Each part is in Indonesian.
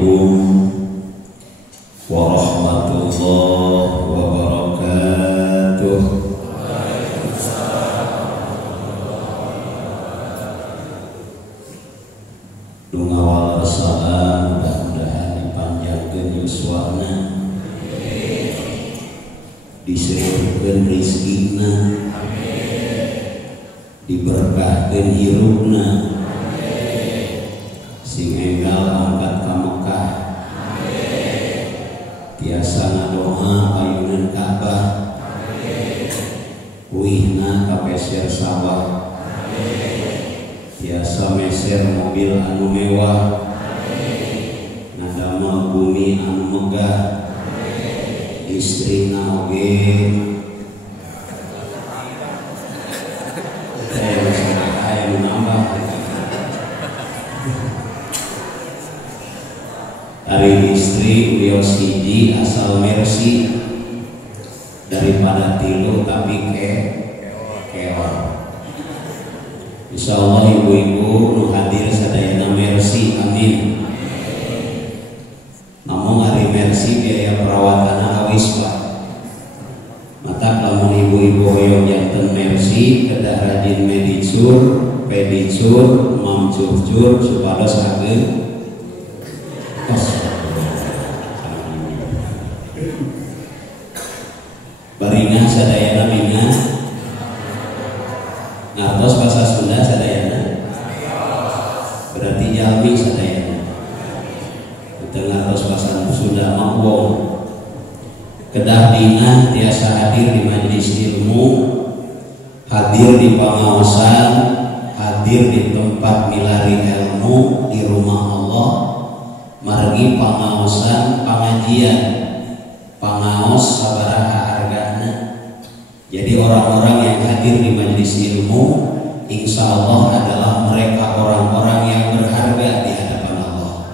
Assalamualaikum warahmatullahi wabarakatuh. Dungawal salam mudah-mudahan dipanjangkeun yuswana, diseureupkeun rizkina, diberkahkeun hirupna, sing enggal angkat ka Mekah, tiasa ngadoa payunan Ka'bah, uihna ka peser sawah, tiasa meser mobil anu mewah, ngadamel bumi anu megah, istrina oge dari istri beliau siji asal Mercy, daripada tilu tapi keor. Insyaallah ibu-ibu nu hadir sadayana Mercy, amin. Namun hari Mercy biaya perawatanna awis Pak. Mata lamun ibu-ibu hoyong janten Mercy kedah rajin medicure, pedicure, mamcur-cur supados saged baringa sadayana minga ngartos bahasa Sunda sadayana berarti jalmi sadayana kita ngartos bahasa Sunda mah wong kedah dina tiasa hadir di majelis ilmu, hadir di pangaosan, hadir di tempat milari ilmu di rumah Allah, margi pangaosan pengajian, pangaos sabaraha hargana. Jadi orang-orang yang hadir di majelis ilmu insya Allah adalah mereka orang-orang yang berharga di hadapan Allah.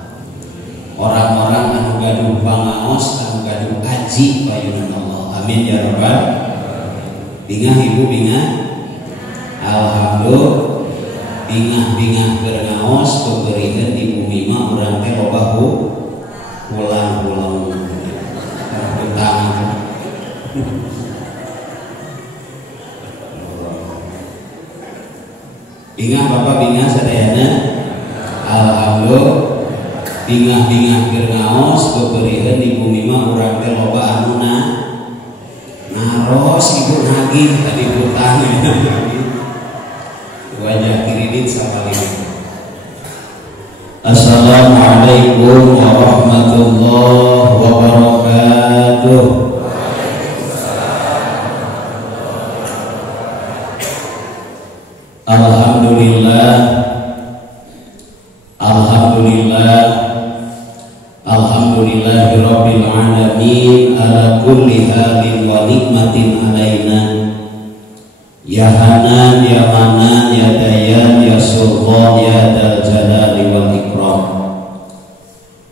Orang-orang anu gaduh pangaos, anu gaduh aji payunan Allah. Amin ya rabbal. Bingah ibu bingah, alhamdulillah. Bingah-bingah bernaos pemberian di bumi mah urang teh loba pulang-pulang utang. Bingah bapak bingah sadayana, alhamdulillah. Bingah-bingah bernaos pemberian di bumi mah urang teh loba anu naros ibu nagih tadi utang. Wajah kiridit sama lima. Assalamualaikum warahmatullahi wabarakatuh. Alhamdulillah, alhamdulillah, alhamdulillahirabbil alamin ala kulli halin wa nikmatin alaina. Ya Hanan, ya Manan, ya Dayan, ya Sultan, ya Dzal Jalali wal Ikram.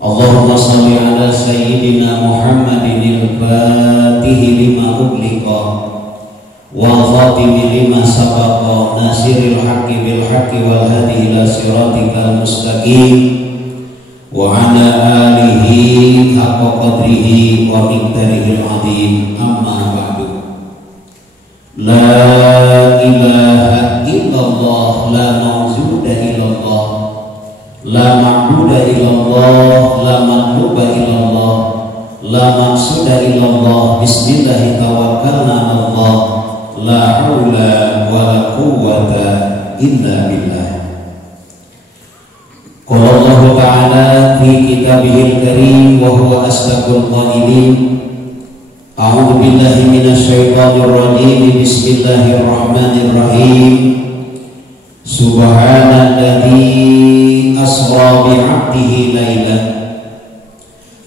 Allahumma shalli ala sayyidina Muhammadin al-Fatihi lima ughliqa wal khatimi lima sabaqa nasiril haqqi bil haqqi wal hadi ila siratikal mustaqim wa ala alihi haqqa qadrihi wa miqdarihil azim. Amma ba'du. La ilaha illallah, la mawjuda illallah, la ma'buda illallah, la matluba illallah, la maqsuda illallah. Bismillahi tawakkalna Allah, la haula wa la quwwata illa billah. Qala Allah ta'ala fi kitabihil karim wa huwa asdaqul qailin. A'udzu billahi minasy syaithanir rajim. Bismillahirrahmanirrahim. Subhanalladzi asra bi 'abdihi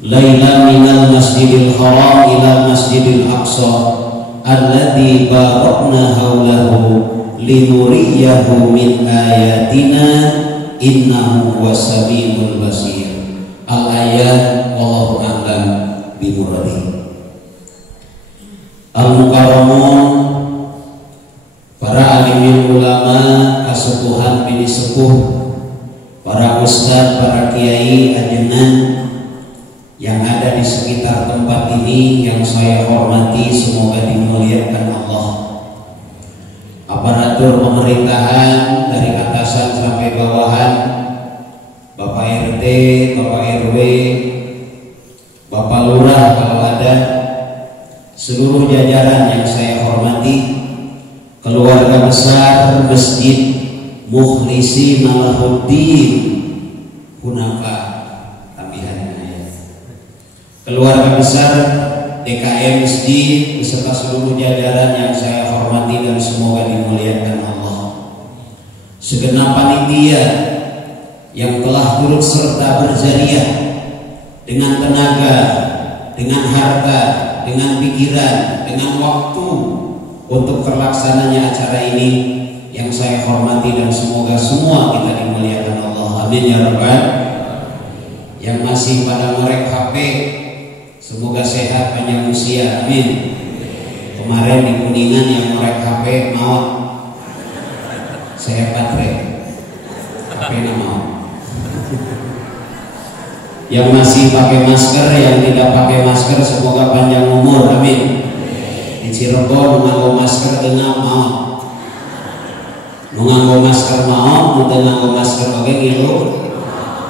lailan minal masjidil haram ila masjidil aqsa alladzi barakna haulahu linuriyahu min ayatina innahu huwas-sami'ul basir. Al-ayat wallahu a'lam bimuradihi. Al-Mukarramun, para alim ulama, kasepuhan bini sepuh, para ustaz, para kiai, ajenan, tempat ini yang saya hormati semoga dimuliakan Allah. Aparatur pemerintahan dari atasan sampai bawahan, Bapak RT, Bapak RW, Bapak Lurah kalau ada, seluruh jajaran yang saya hormati, keluarga besar Masjid Mukhlishina Lahuddin Hunafa Tambihan, keluarga besar DKM Masjid beserta seluruh jajaran yang saya hormati dan semoga dimuliakan Allah. Segenap panitia yang telah turut serta berjariah dengan tenaga, dengan harta, dengan pikiran, dengan waktu untuk terlaksananya acara ini, yang saya hormati dan semoga semua kita dimuliakan Allah. Amin ya rabbal. Yang masih pada merek HP, semoga sehat panjang usia. Amin. Kemarin di Kuningan yang merek HP maut, saya baterai HP-nya maut. Yang masih pakai masker, yang tidak pakai masker semoga panjang umur. Amin. Di Cirebon menganggo masker dengan maut, menganggo masker maut, menganggo masker oke gitu,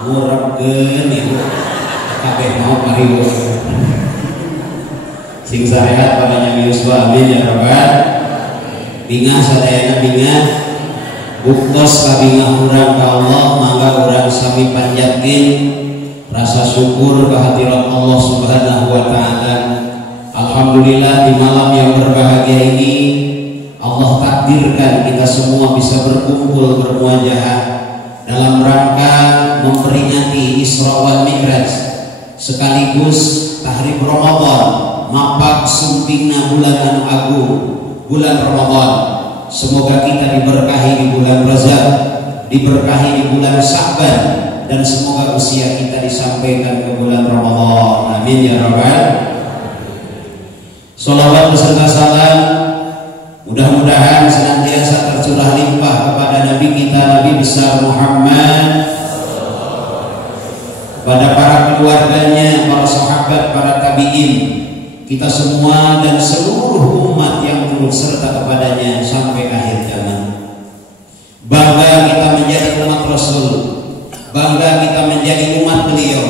murabkeun itu kabeh maut mariwo. Sing sarehat padanya Yuswa. Amin ya rabbal. Bingah sadayana bingah buktos ka bingah urang ka Allah, mangga urang sami panjatkeun rasa syukur kehadirat Allah Subhanahu wa taala. Alhamdulillah di malam yang berbahagia ini Allah takdirkan kita semua bisa berkumpul bermuajahah dalam rangka memperingati Isra wal Mi'raj sekaligus tahrib Ramadan, mapak sumpingna bulan anu agung, bulan Ramadan. Semoga kita diberkahi di bulan Rajab, diberkahi di bulan Sya'ban, dan semoga usia kita disampaikan ke bulan Ramadan. Amin ya rabbal. Sholawat beserta salam mudah-mudahan senantiasa tercurah limpah kepada Nabi kita, Nabi besar Muhammad, kepada para keluarganya, para sahabat, para tabi'in, kita semua dan seluruh umat yang turut serta kepadanya sampai akhir zaman. Bangga kita menjadi umat Rasul, bangga kita menjadi umat beliau,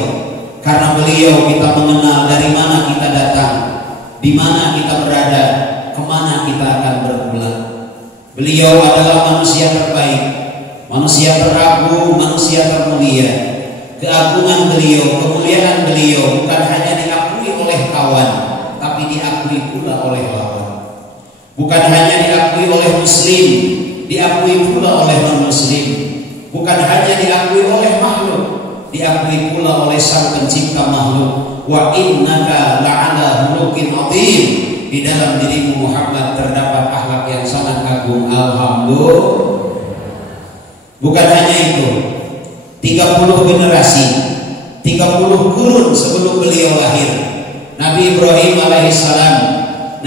karena beliau kita mengenal dari mana kita datang, di mana kita berada, kemana kita akan berpulang. Beliau adalah manusia terbaik, manusia teragung, manusia termulia. Keagungan beliau, kemuliaan beliau bukan hanya diakui oleh kawan, tapi diakui pula oleh lawan. Bukan hanya diakui oleh muslim, diakui pula oleh non-muslim. Bukan hanya diakui oleh makhluk, diakui pula oleh sang pencipta makhluk. Wa innaka la'ala khuluqin 'adzim. Di dalam dirimu Muhammad terdapat akhlak yang sangat agung. Alhamdulillah. Bukan hanya itu, 30 generasi, 30 kurun sebelum beliau lahir, Nabi Ibrahim alaihissalam,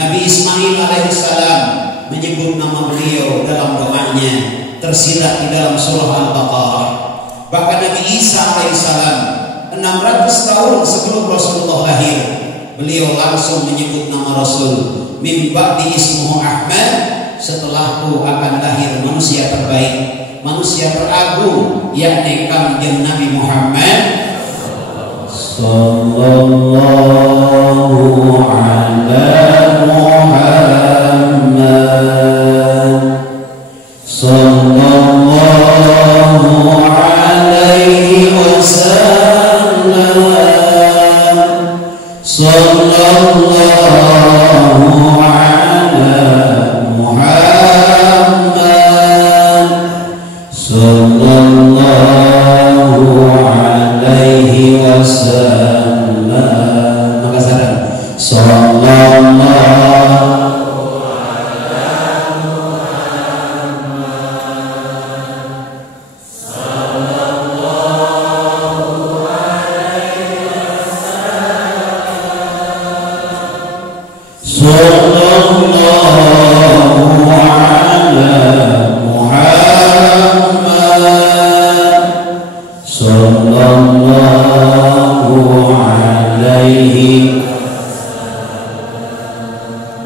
Nabi Ismail alaihissalam menyebut nama beliau dalam doanya, tersirat di dalam surah Al-Baqarah. Bahkan Nabi Isa alaihissalam 600 tahun sebelum Rasulullah lahir, beliau langsung menyebut nama Rasul, min ba'di ismuhu Ahmad, setelahku akan lahir manusia terbaik, manusia teragung, yakni kanjeng Nabi Muhammad sallallahu ala Muhammad sallallahu alaihi wasallam sallallahu ala Muhammad sallallahu alaihi wasallam. Maka sadar sallallahu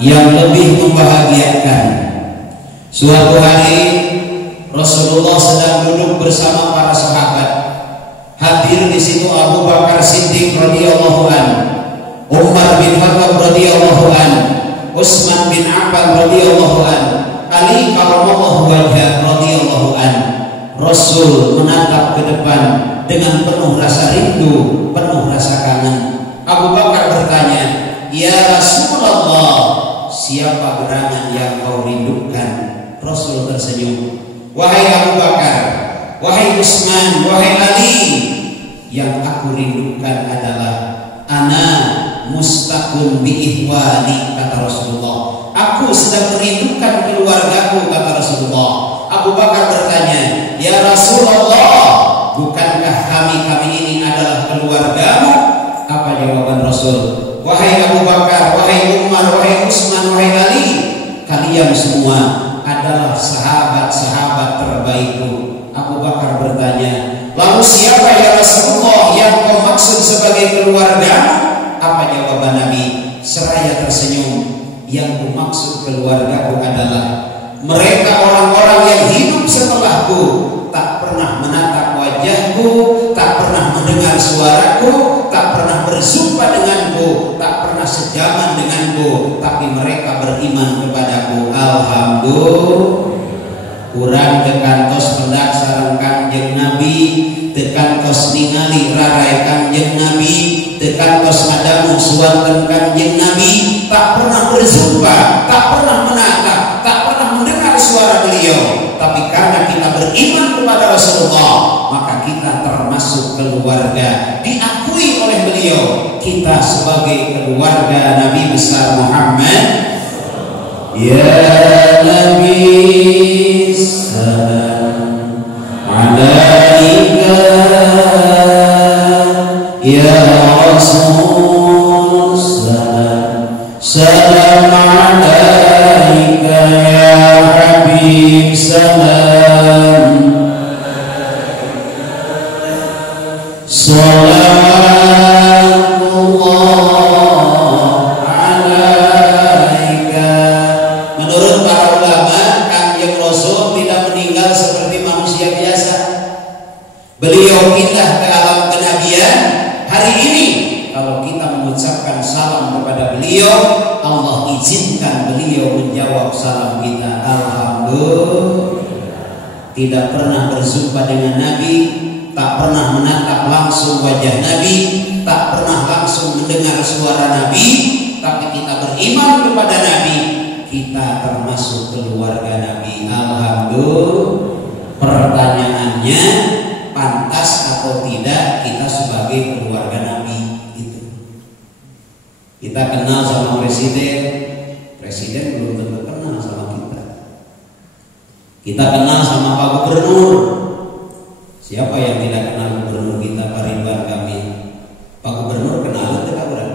yang lebih membahagiakan. Suatu hari Rasulullah sedang duduk bersama para sahabat. Hadir di situ Abu Bakar Siddiq radhiyallahu an, Umar bin Khattab radhiyallahu an, Utsman bin Affan radhiyallahu an, Ali karramallahu wajhah radhiyallahu an. Rasul menatap ke depan dengan penuh rasa rindu, penuh rasa kangen. Abu Bakar bertanya, "Ya Rasulullah, siapa gerangan yang kau rindukan?" Rasul tersenyum. "Wahai Abu Bakar, wahai Utsman, wahai Ali, yang aku rindukan adalah ana mustaqun bi ihwani," kata Rasulullah. "Aku sedang merindukan keluargaku," kata Rasulullah. Abu Bakar bertanya, "Ya Rasulullah, bukankah kami ini adalah keluargamu?" Apa jawaban Rasul? "Wahai Abu Bakar, wahai Umar, wahai Utsman, wahai Ali, kalian semua adalah sahabat-sahabat terbaikku." Abu Bakar bertanya, "Lalu siapa ya Rasulullah yang kau maksud sebagai keluargamu?" Apa jawaban Nabi? Seraya tersenyum, "Yang ku maksud keluargaku adalah mereka orang-orang yang hidup setelahku, tak pernah menatap wajahku, tak pernah mendengar suaraku, tak pernah berjumpa denganku, tak pernah sejaman denganku, tapi mereka beriman kepadaku." Alhamdulillah. Kurang tekantos pendak sareng Kangjeng Nabi, tekantos ningali rarai Kangjeng Nabi, tekantos ngadamu suwanten Kangjeng Nabi, tak pernah berjumpa, tak pernah menatap, tak pernah mendengar suara beliau, tapi karena kita beriman kepada Rasulullah, maka kita termasuk keluarga, diakui oleh beliau, kita sebagai keluarga Nabi besar Muhammad. Ya Nabi salam alaika, ya Rasul salam alaika, ya Habib salam beliau pindah ke alam kenabian. Hari ini kalau kita mengucapkan salam kepada beliau, Allah izinkan beliau menjawab salam kita. Alhamdulillah. Tidak pernah berjumpa dengan Nabi, tak pernah menatap langsung wajah Nabi, tak pernah langsung mendengar suara Nabi, tapi kita beriman kepada Nabi, kita termasuk keluarga Nabi. Alhamdulillah. Pertanyaannya, pantas atau tidak kita sebagai keluarga Nabi itu? Kita kenal sama presiden belum tentu kenal sama kita. Kita kenal sama Pak Gubernur. Siapa yang tidak kenal Gubernur kita, Pak Ridwan Kamil? Pak Gubernur kenal tidak orang?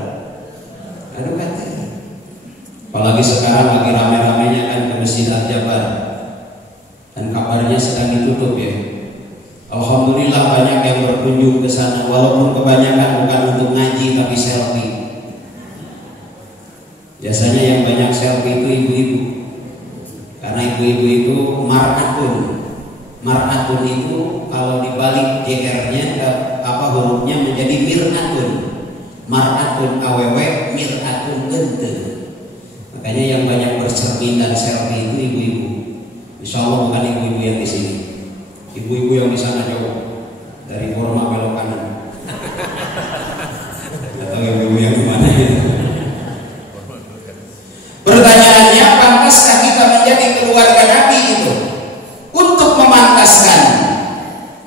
Aduh kata. Apalagi sekarang lagi rame-ramenya kan ke Masjid Al-Jabar, dan kabarnya sedang ditutup ya. Alhamdulillah banyak yang berkunjung ke sana, walaupun kebanyakan bukan untuk ngaji tapi selfie. Biasanya yang banyak selfie itu ibu-ibu, karena ibu-ibu itu mar'atun itu kalau dibalik JR-nya hurufnya menjadi mir'atun. Mar'atun awewe, mir'atun ente. Makanya yang banyak bercermin dan selfie itu ibu-ibu. Insya Allah bukan ibu-ibu yang di sini. Ibu-ibu yang di sana jauh, dari Borma belok kanan. Atau ibu-ibu yang di mana ya? Pertanyaannya, pantaskah kita menjadi keluarga Nabi itu? Untuk memantaskan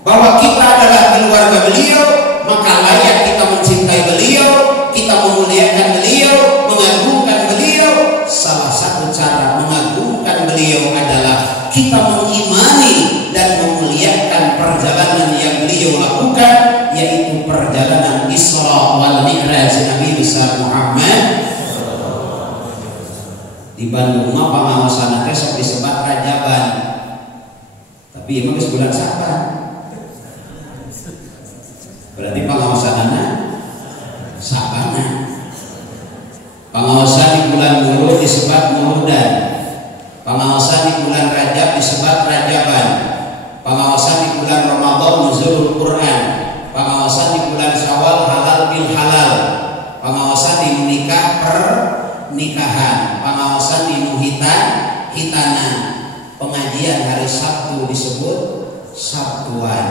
bahwa kita adalah keluarga beliau, maka layak kita mencintai beliau, kita memuliakan beliau, mengagungkan beliau. Salah satu cara mengagungkan beliau adalah kita mengimani dan memuliakan perjalanan yang beliau lakukan, yaitu perjalanan Isra wal Mi'raj Nabi besar Muhammad. Di Bandung mah pangaosan teh sok disebat Rajaban, tapi emang geus bulan Saban. Berarti pangaosanana Sabanan. Pangaosan di di bulan Mulud disebut Muludan, pengawasan di bulan Rajab disebut Rajaban, pengawasan di bulan Ramadan nuzulul Quran, pengawasan di bulan Syawal halal bil halal, pengawasan di nikah pernikahan, pengawasan di hitanan, pengajian hari Sabtu disebut Sabtuan,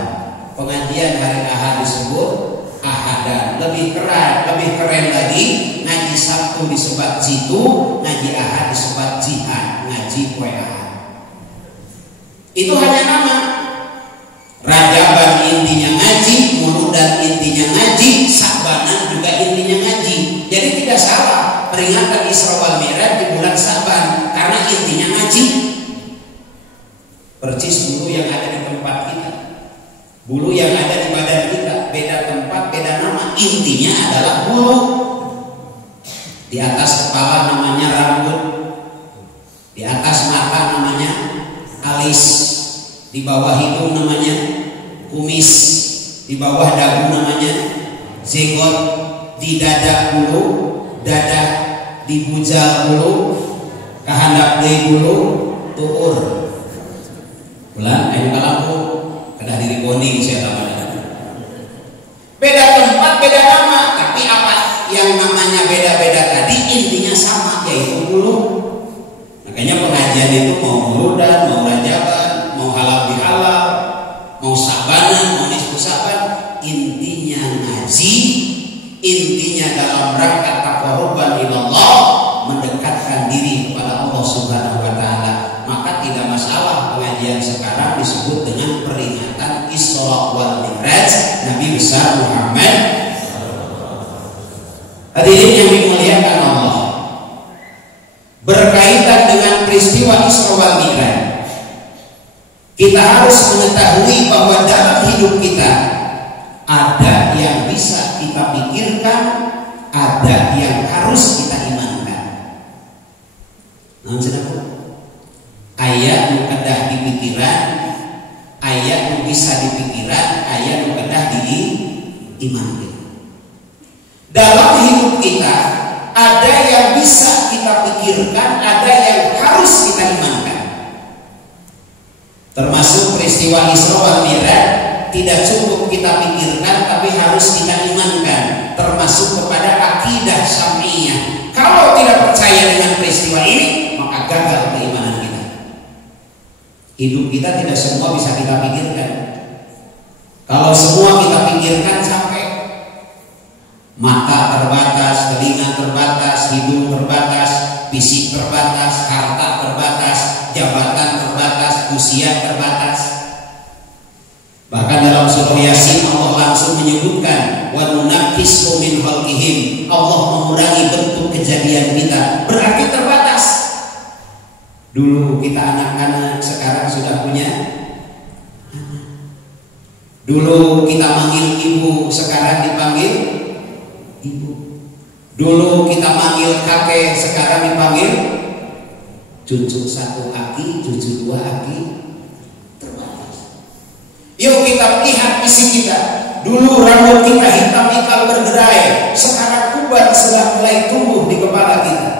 pengajian hari Ahad disebut Ahadan. Lebih keren lagi, ngaji Sabtu disebut jitu, ngaji Ahad disebut jihad, ngaji kue Ahad. Itu hanya nama. Rajaban intinya ngaji, Muludan intinya ngaji, Sabanan juga intinya ngaji. Jadi tidak salah peringatan Isra wal Mi'raj di bulan Saban karena intinya ngaji. Percis bulu yang ada di tempat kita, bulu yang ada di badan kita, beda tempat, beda nama, intinya adalah bulu. Di atas kepala namanya rambut, di atas mata namanya alis, di bawah hidung namanya kumis, di bawah dagu namanya jenggot, di dada bulu, dada, di bujal bulu, kehandap deui bulu, tuur. Ulang, ayo lampu, kedah diri bonding saya namanya. Beda tempat, beda nama, tapi apa yang namanya beda-beda tadi intinya sama, yaitu bulu. Makanya pengajian itu mau Muludan, mau Rajaban, mau halal bihalal, mau Sabanan, mau nisfu Saban, intinya ngaji, intinya dalam rangka taqarruban ilallah, mendekatkan diri kepada Allah Subhanahu wa taala. Maka tidak masalah pengajian sekarang disebut dengan peringatan Isra wal Mi'raj Nabi besar Muhammad. Hadirin yang dimuliakan Allah, berkaitan dengan peristiwa Isra wal Mi'raj, kita harus mengetahui bahwa dalam hidup kita ada yang bisa kita pikirkan, ada yang harus kita imankan. Nah, ayat nu kedah di pikiran, ayat nu bisa di pikiran, ayat nu kedah di iman. Dalam hidup kita ada yang bisa kita pikirkan, ada yang harus kita imankan. Termasuk peristiwa Isra wal Mi'raj tidak cukup kita pikirkan, tapi harus kita imankan, termasuk kepada akidah syar'iyyah. Kalau tidak percaya dengan peristiwa ini, maka gagal keimanan kita. Hidup kita tidak semua bisa kita pikirkan. Kalau semua kita pikirkan capek. Mata terbatas, telinga terbatas, hidung terbatas, fisik terbatas, harta terbatas, jabatan terbatas, usia terbatas. Bahkan dalam surah Yasin Allah langsung menyebutkan wa nunaqqishu min khalqihim, Allah mengurangi bentuk kejadian kita, berarti terbatas. Dulu kita anak-anak, sekarang sudah punya anak. Dulu kita manggil ibu, sekarang dipanggil ibu. Dulu kita manggil kakek, sekarang dipanggil cucu satu aki, cucu dua aki. Terbatas. Yuk kita lihat fisik kita. Dulu rambut kita hitam ikal berderai, sekarang uban sudah mulai tumbuh di kepala kita.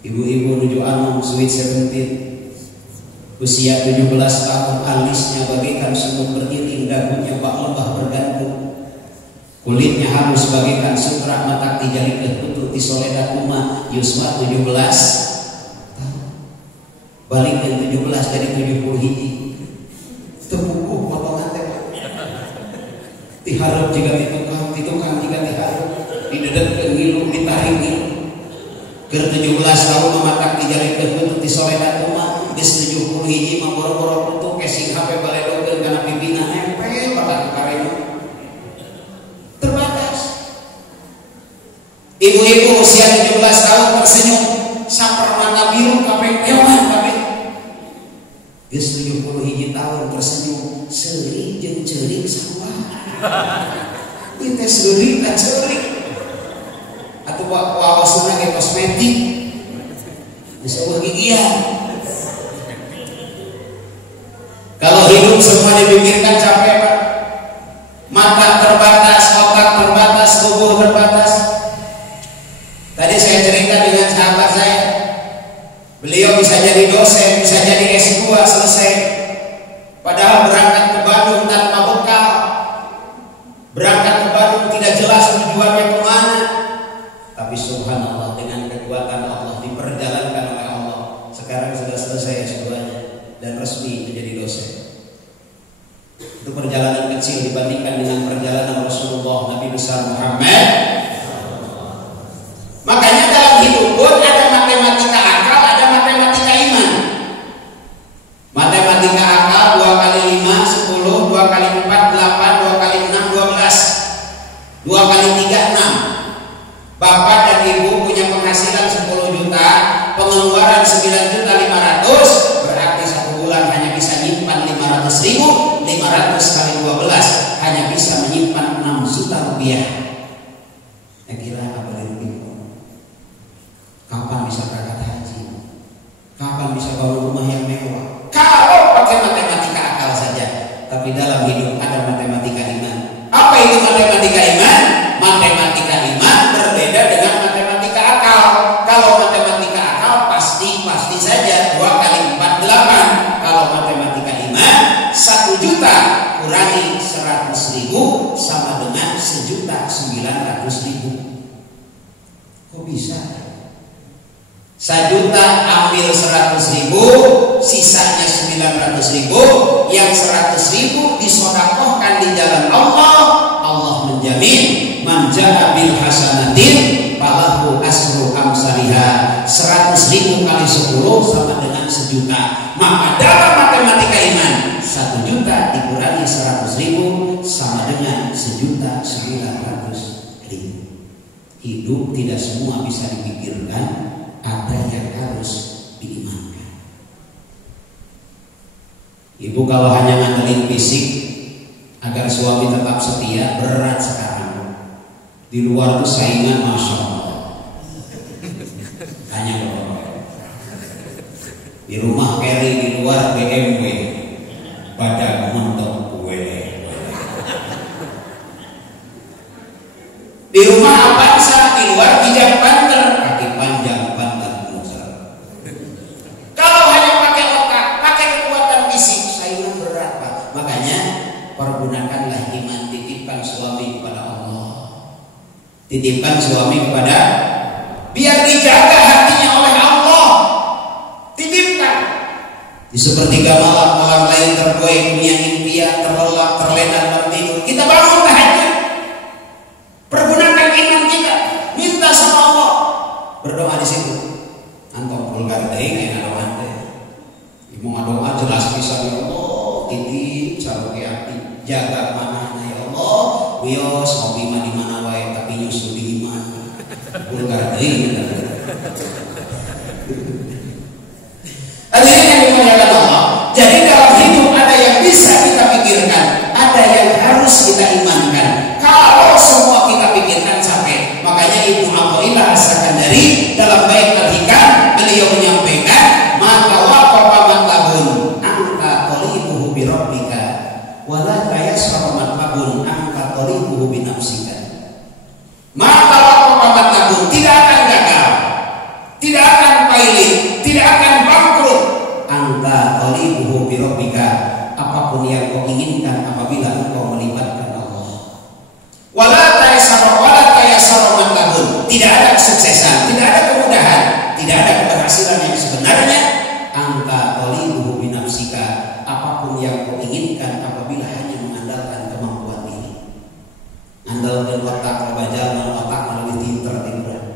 Ibu-ibu nuju anu sweet 17, usia 17 tahun, alisnya bagaikan sumur beriring, dagunya bak lebah bergantung, kulitnya halus bagaikan sutra, mata tijari kehutu tisoleda kuma, Yusma 17 tahun, balik yang 17 dari 70 hiji, tepukuh potongan teh, diharap jika ditukang jika diharap, didedet ke ngilu, ditarik ngilu. Ke 17 tahun mematak di jari kehutu di soleda tuma, di 70 hiji maboro-boro kutu kesing HP baledokeun kana pipina nempel bakal karena terbatas. Ibu-ibu usia 17 tahun tersenyum, saper mata biru kapeng ewan kabeh. Geus 70 hiji tahun tersenyum, seuring jeung ceuring sawah. Ieu teh seuring ka ceuring. Atau wawasannya kayak kosmetik, bisa gigian. Kalau hidup semua dipikirkan capek Pak. Mata terbatas, otak terbatas, tubuh terbatas. Tadi saya cerita dengan sahabat saya, beliau bisa jadi dosen, bisa jadi S2 selesai, padahal berangkat ke Bandung tanpa bekal, berangkat ke Bandung tidak jelas tujuannya kemana, tapi subhanallah dengan kekuatan Allah diperjalankan oleh Allah, sekarang sudah selesai S2-nya dan resmi menjadi dosen. Itu perjalanan kecil dibandingkan dengan perjalanan Rasulullah Nabi besar Muhammad. Makanya dalam hidup pun ada matematika akal, ada matematika iman. Matematika akal 2 kali 5 10, 2 kali 4 8, 2 kali 6 12, 2 kali 3 6. Bapak dan ibu punya penghasilan 10 juta, pengeluaran 9.500.000, berarti satu bulan hanya bisa nyimpan 500.000, 500 kali 12 hanya bisa menyimpan 6 juta rupiah. Kira apa lebih? Kapan bisa berangkat haji? Kapan bisa bangun rumah yang mewah? Kalau pakai matematika akal saja. Tapi dalam hidup ada matematika iman. Apa itu matematika iman? Matematika iman berbeda dengan matematika akal. Kalau matematika akal pasti saja 2 kali 4 8. Kalau matematika iman 1 juta kurangi 100.000 sama dengan 1.900.000. Kok bisa? 1 juta ambil 100.000, sisanya 900.000, yang 100.000 disodakohkan di jalan Allah. Allah menjamin man jaa bil hasanatin falahu asru amsalihha. 100.000 kali 10 sama dengan 1 juta. Maka dalam matematika iman 1 juta dikurangi 100.000 sama dengan 1.900.000. Hidup tidak semua bisa dipikirkan, ada yang harus diimankan. Ibu kalau hanya ngandelin fisik agar suami tetap setia, berat sekarang. Di luar itu saingan masya Allah. Tanya bapak. Di rumah Kelly, di luar BMW, badan mentok WD. Di rumah Avanza, di luar hijab Panther, kaki panjang Panther muter. Kalau hanya pakai otak, pakai kekuatan fisik, saingan berat Pak. Makanya pergunakanlah iman, titipkan suami kepada Allah, titipkan suami kepada, biar dijaga hatinya oleh Allah. Titipkan. Di sepertiga malam lain tergoyang dunia impian, terlelap, terlena dalam tidur, kita bangun tahajud. Pergunakan iman kita, minta sama Allah, berdoa di situ. Antum vulgar deui kayak doa teh. Ibu ngadoa jelas pisan ya Allah, titip saruki ati, jaga manahna ya Allah. Wios hobi mah di mana wae tapi nyusul di iman. Vulgar deui. Hadirin yang dimuliakan Allah. Jadi dalam hidup ada yang bisa kita pikirkan, ada yang harus kita imankan. Kalau semua kita pikirkan capek. Makanya Ibnu Athaillah As-Sakandari dalam Bait Al-Hikam beliau menyampaikan, maka waqafa matlabun anta qalibuhu bi rabbika wa la tayassara matlabun anta qalibuhu bi nafsika. Maka waqafa matlabun, tidak akan gagal, tidak akan pailit, tidak akan bangkrut. Anta qalibuhu bi rabbika, apapun yang kau inginkan apabila engkau melibatkan wala tayassara matlabun, tidak ada kesuksesan, tidak ada kemudahan, tidak ada keberhasilan yang sebenarnya. Anta qalibuhu bi nafsika, apapun yang kau inginkan apabila hanya mengandalkan kemampuan diri. Ngandalkeun otak lobajalna otak leuwih pinter ti urang.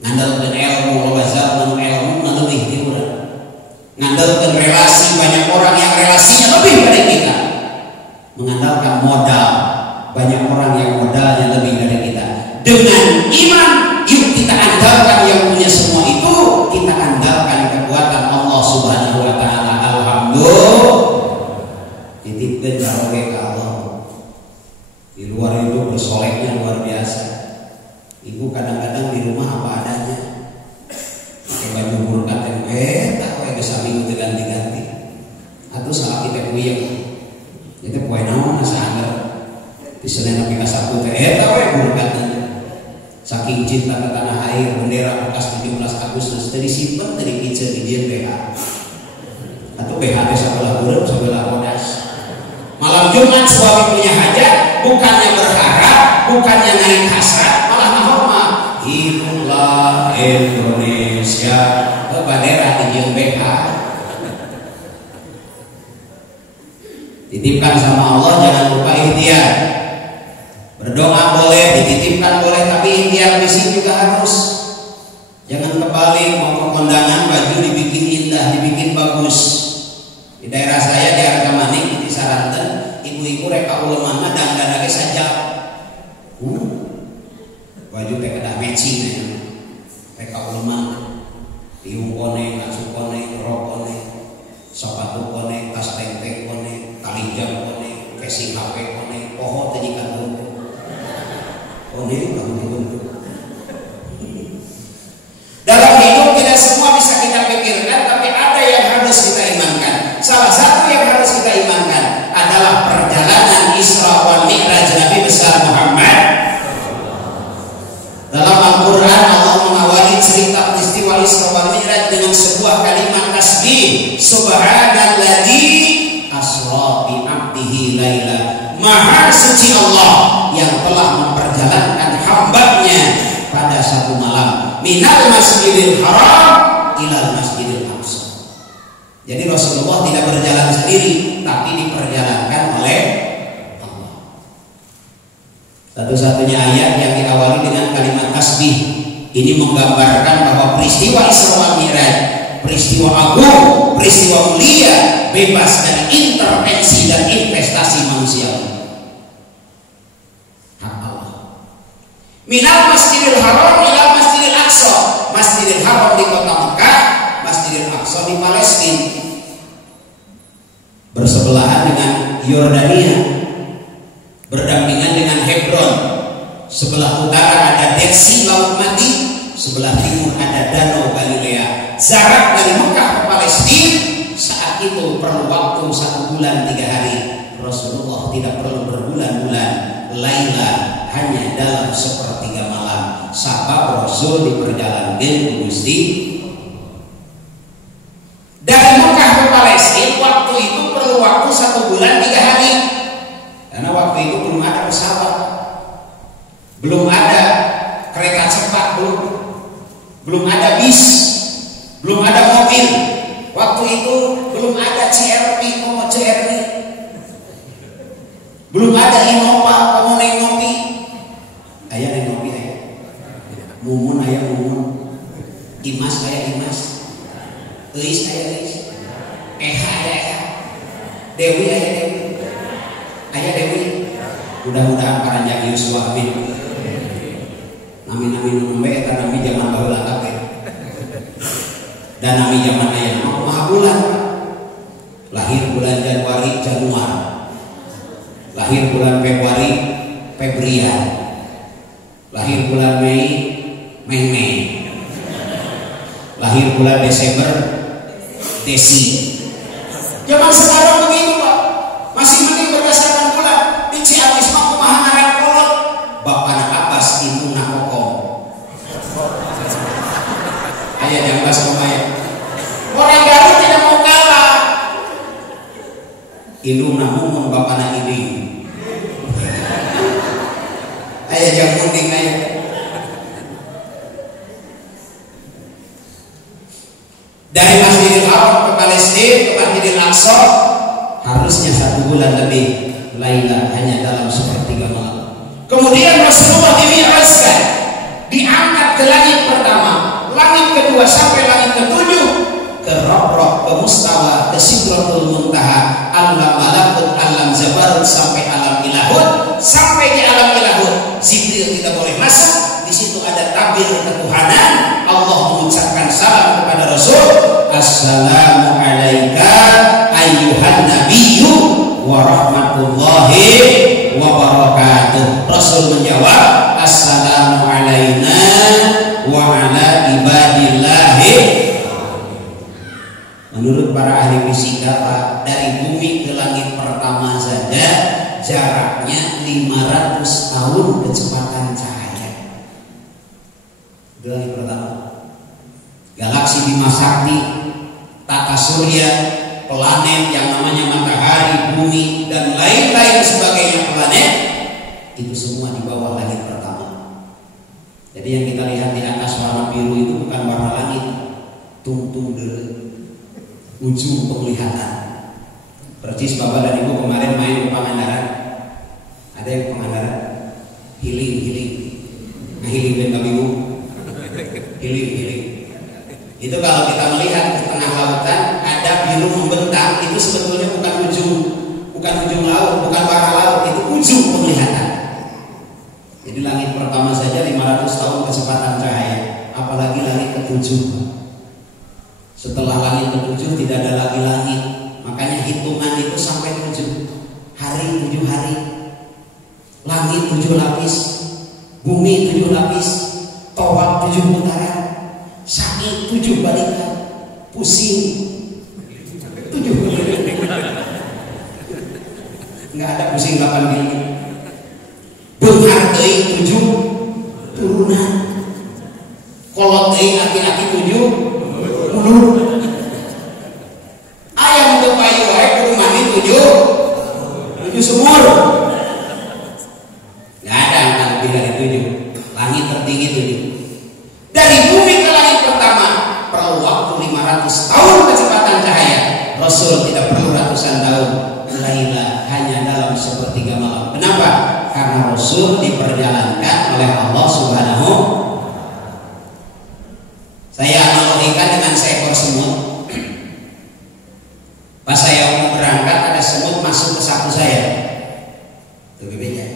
Ngandalkeun ilmu lobajalna ilmu leuwih ti urang. Ngandalkeun relasi, banyak orang yang relasinya lebih dari kita. Mengandalkan modal, banyak orang yang modalnya lebih dari kita. Dengan iman, yuk kita andalkan yang punya semua itu, kita andalkan kekuatan Allah Subhanahu wa taala. Alhamdulillah. Titipkeun karoge ka Allah. Di luar itu bersoleknya luar biasa. Ibu kadang-kadang di rumah apa adanya. Pakai baju burkat yang tak wae geus minggu ganti-ganti. Atuh salah kita kuyeng. Itu poe naon asa anger. Di Senin sampai ke Sabtu teh eta we burukatna. Saking cinta ke tanah air air bendera bekas 17 Agustus dari simpen dari kice di dia BH atau BH sebelah buruk sebelah kodas. Malam Jumat suami punya hajat, bukannya berharap, bukannya naik hasrat, malah nahoma hiduplah Indonesia ke bendera di dia BH. Titipkan sama Allah, jangan lupa ikhtiar. Berdoa boleh, dititipkan boleh, tapi ikhtiar misi juga harus. Jangan kebalik, mau ke kondangan baju dibikin indah, dibikin bagus. Di daerah saya di Argamanik di Saranten, ibu-ibu reka ulemana dan lagi saja. Baju teh kedah matching ya. Reka ulemana, tiung kone, ngasu kone, rok kone, sepatu kone, tas tenteng kone, tali jam kone, casing HP kone, poho tejikan kone. Dalam hidup tidak semua bisa kita pikirkan, tapi ada yang harus kita imankan. Salah satu yang harus kita imankan adalah perjalanan Isra wal Mi'raj Nabi besar Muhammad. Dalam Al-Quran Allah mengawali cerita peristiwa Isra wal Mi'raj dengan sebuah kalimat tasbih, Subhanalladzi asra bi 'abdihi laila. Maha suci Allah yang telah memperjalankan hambanya pada satu malam minal masjidil haram ilal masjidil aqsa. Jadi Rasulullah tidak berjalan sendiri, tapi diperjalankan oleh Allah. Satu-satunya ayat yang diawali dengan kalimat tasbih ini menggambarkan bahwa peristiwa Isra wal Mi'raj, peristiwa agung, peristiwa mulia, bebas dari intervensi dan investasi manusia. Hak Allah. Minal masjidil haram ilal masjidil aqsa. Masjidil haram di kota Mekah, Masjidil Aqsa di Palestina. Bersebelahan dengan Yordania, berdampingan dengan Hebron. Sebelah utara ada Dead Sea, Laut Mati, sebelah timur ada Danau Galilea. Jarak dari Mekah ke Palestina saat itu perlu waktu 1 bulan 3 hari. Rasulullah tidak perlu berbulan-bulan. Laila hanya dalam sepertiga malam. Sabab Rasul diperjalankan Gusti. Dari Mekah ke Palestina waktu itu perlu waktu 1 bulan 3 hari. Karena waktu itu belum ada pesawat, belum ada kereta cepat, belum ada bis, belum ada mobil. Waktu itu belum ada CRP, belum ada Innova, kamu naik ngopi. Ayah naik ngopi ayah. Mumun ayah mumun. Imas ayah imas. Eis ayah eis. Eha ayah eha. Dewi ayah Dewi. Ayah Dewi. Mudah-mudahan para jagi Yusuf bin. Nami-nami numbe eta nami zaman baheula kabeh. Dan nami zaman aya mah bulan. Lahir bulan Januari, lahir bulan Februari, Febrian, lahir bulan Mei, lahir bulan Desember, Desi. Zaman sekarang begitu Pak, masih mending berdasarkan bulan. Di Ciamis mah kumaha ngaran kolot, bapana Abbas ibu nakokom. Ayah yang bas komaya. Orang Garut tidak mau kalah. Ilu namun bapana ini. Ayah yang munding ayah. Dari Masjidil Haram ke Palestina ke Masjidil Aqsa harusnya 1 bulan lebih. Laila hanya dalam sepertiga malam. Kemudian Rasulullah dimi'rajkan, diangkat ke langit pertama, langit kedua sampai langit ketujuh, ke Rabb, ke Mustawa, ke Sidratul Muntaha, alam malakut, alam jabarut sampai alam ilahut. Sampai di alam ilahut Jibril tidak boleh masuk. Di situ ada tabir ketuhanan. Allah mengucapkan salam kepada Rasul, assalamu alayka ayyuhan nabiyyu wa rahmatullahi wa barakatuh. Rasul menjawab, assalamu alayna wa ala ibadillahi. Menurut para ahli fisika Pak, dari bumi ke langit pertama saja jaraknya 500 tahun kecepatan cahaya. 500 pertama. Galaksi Bima Sakti, tata surya, planet yang namanya matahari, bumi, dan lain-lain sebagainya planet, itu semua di bawah langit pertama. Jadi yang kita lihat di atas warna biru itu bukan warna langit, tung-tung dulu, ujung penglihatan. Percis Bapak dan Ibu kemarin main ke Pangandaran, ada yang ke Pangandaran, healing, nah healing dan bingung, healing. Itu kalau kita melihat ke tengah lautan ada biru membentang, itu sebetulnya bukan ujung laut, bukan warna laut, itu ujung penglihatan. Jadi langit pertama saja 500 tahun kecepatan cahaya, apalagi langit ketujuh. Setelah langit ketujuh tidak ada lagi langit, makanya hitungan itu sampai 7 hari, 7 hari. Langit 7 lapis, bumi 7 lapis, tawaf 7 putaran, sa'i 7 balikan, pusing 7. Nggak ada pusing 8 kali. Benghar teuing 7 turunan, kolot teuing aki-aki 7 ulur. Ayam teu payu wae kudu mandi 7 sumur. Nggak ada angka lebih dari 7. Langit tertinggi 7. Dari bumi ke langit pertama perlu waktu 500 tahun kecepatan cahaya. Rasul tidak perlu ratusan tahun. Laila hanya dalam sepertiga malam. Kenapa? Karena Rasul diperjalankan oleh Allah Subhanahu. Saya analogikan dengan seekor semut. Pas saya mau berangkat ada semut masuk ke saku saya. Itu beda.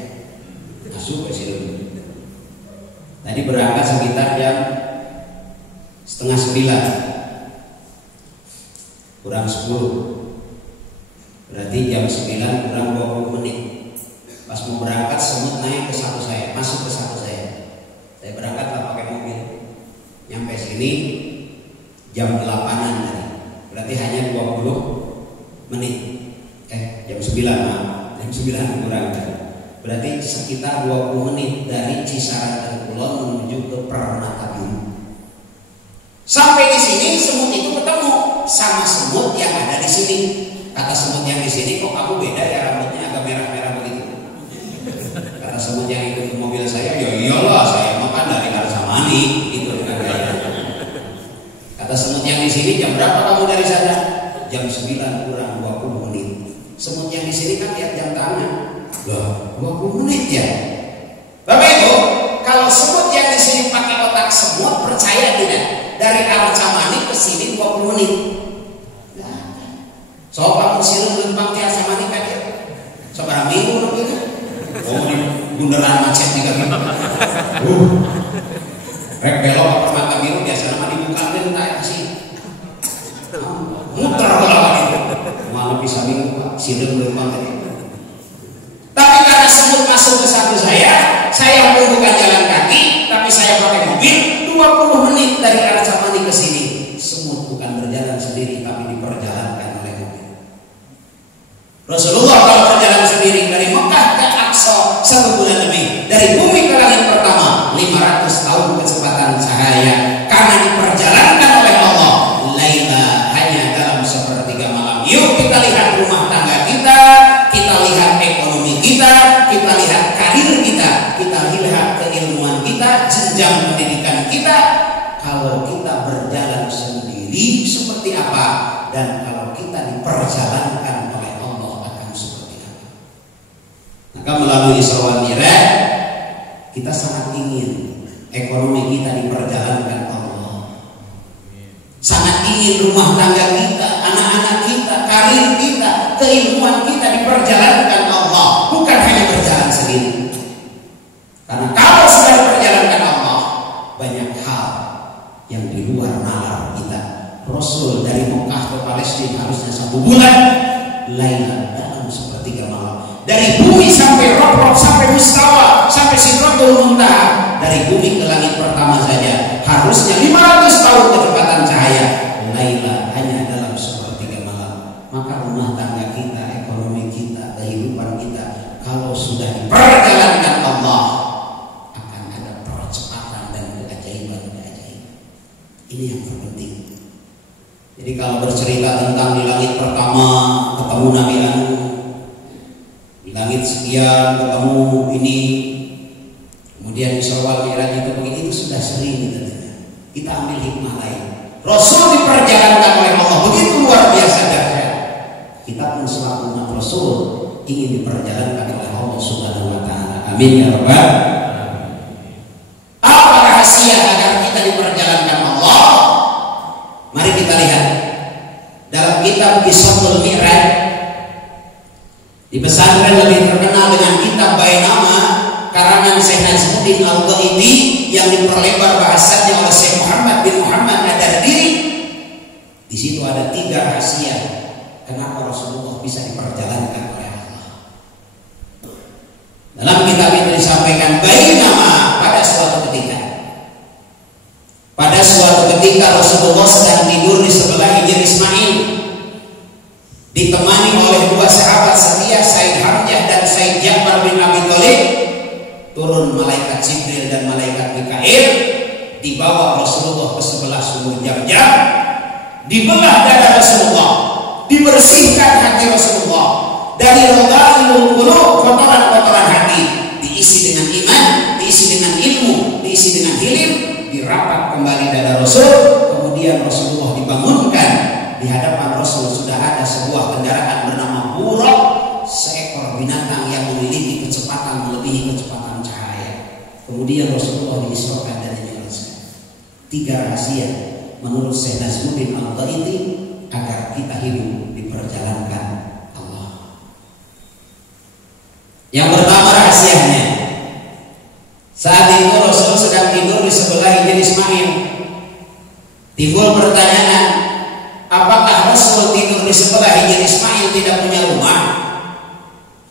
Masuk ke situ. Tadi berangkat sekitar jam 8:30, kurang 10. Berarti jam 9 kurang 20 menit. Pas mau berangkat semut naik ke saku saya, masuk ke saku saya. Saya berangkatlah pakai mobil. Nyampe sini jam 8-an tadi. Berarti hanya 20 menit. Jam 9 maaf. Jam 9 kurang tadi. Berarti sekitar 20 menit dari Cisaran dan Kulon menuju ke Permata Biru. Sampai di sini semut itu ketemu sama semut yang ada di sini. Kata semut yang di sini, kok kamu beda ya, rambutnya agak merah-merah begitu. Kata semut yang ikut mobil saya, ya iyalah saya makan dari Karsamani gitu kan. Kata semut yang di sini, jam berapa kamu dari sana? Jam 9 kurang 20 menit. Semut yang di sini kan lihat jam tangan. Loh, 20 menit ya. Bapak Ibu, kalau semut yang di sini pakai otak semut, percaya tidak? Dari Karsamani ke sini 20 menit. So kamu silang lempang tiap sama nih kan ya, sebarang minggu gitu. Oh di bundaran macet juga gitu. Rek belok ke Permata Biru biasa nama dibuka dan tak sih. Muter kalau gitu. Malah bisa minggu pak, silang lempang tadi. Tapi karena semut masuk ke saku saya pun bukan jalan kaki, tapi saya pakai mobil 20 menit dari Karsamani ke sini. Semut bukan berjalan sendiri, tapi diperjalankan. Rasulullah kalau berjalan sendiri dari Mekah ke Aqsa 1 bulan lebih, dari bumi ke langit pertama 500 tahun kecepatan cahaya, karena diperjalankan oleh Allah. Laila hanya dalam sepertiga malam. Yuk kita lihat rumah tangga kita, kita lihat ekonomi kita, kita lihat karir kita, kita lihat keilmuan kita, jenjang pendidikan kita. Kalau kita berjalan sendiri seperti apa, dan kalau kita diperjalankan maka melalui Isra wal Mi'raj kita sangat ingin ekonomi kita diperjalankan Allah. Sangat ingin rumah tangga kita, anak-anak kita, karir kita, keilmuan kita diperjalankan Allah, bukan hanya berjalan sendiri. Karena kalau sudah diperjalankan Allah, banyak hal yang di luar nalar kita. Rasul dari Mekah ke Palestina harusnya 1 bulan, Laila dalam sepertiga malam. Dari bumi sampai Rob sampai Mustawa sampai Sidratul Muntaha, dari bumi ke langit pertama saja harusnya 500 tahun kecepatan cahaya. Laila hanya dalam sepertiga malam. Maka rumah tangga kita, ekonomi kita, kehidupan kita, kalau sudah diperjalankan Allah, akan ada percepatan dan keajaiban-keajaiban. Ini yang terpenting. Jadi kalau bercerita tentang di langit pertama ketemu Nabi Anu, di langit sekian ketemu ini, kemudian Isra wal Mi'raj itu begini, itu sudah sering kita ambil hikmah lain. Rasul diperjalankan oleh Allah begitu luar biasa dahsyat. Kita pun selaku umat Rasul ingin diperjalankan oleh Allah Subhanahu wa taala. Amin ya rabbal. Apa rahasia agar kita diperjalankan Allah? Mari kita lihat dalam kitab Qissatul Mi'raj, di pesantren lebih terkenal dengan kitab Bainama karangan Syekh Najmuddin Al-Ghaidi yang diperlebar bahasanya oleh Syekh Muhammad bin Muhammad Ad-Dardiri. Di situ ada 3 rahasia kenapa Rasulullah bisa diperjalankan oleh Allah. Dalam kitab itu disampaikan Bainama pada suatu ketika. Pada suatu ketika Rasulullah sedang tidur di sebelah Hijr Ismail, ditemani oleh 2 sahabat setia, Said Hamzah dan Said Ja'far bin Abi Thalib. Turun malaikat Jibril dan malaikat Mikail, dibawa Rasulullah ke sebelah sumur Jam-Jam, dibelah dada Rasulullah, dibersihkan hati Rasulullah dari radha'ilul qulub, kotoran-kotoran hati, diisi dengan iman, diisi dengan ilmu, diisi dengan hilim, dirapat kembali dada Rasul. Kemudian Rasulullah dibangunkan. Di hadapan Rasul sudah ada sebuah kendaraan bernama Buraq, seekor binatang yang memiliki kecepatan melebihi kecepatan cahaya. Kemudian Rasulullah diisrokan dan dijelaskan. 3 rahasia menurut Syekh Najmuddin Al-Ghaidi agar kita hidup diperjalankan Allah. Yang pertama rahasianya, saat itu Rasul sedang tidur di sebelah Hijr Ismail. Timbul pertanyaan, apakah Rasul tidur di sebelah Hijr Ismail tidak punya rumah?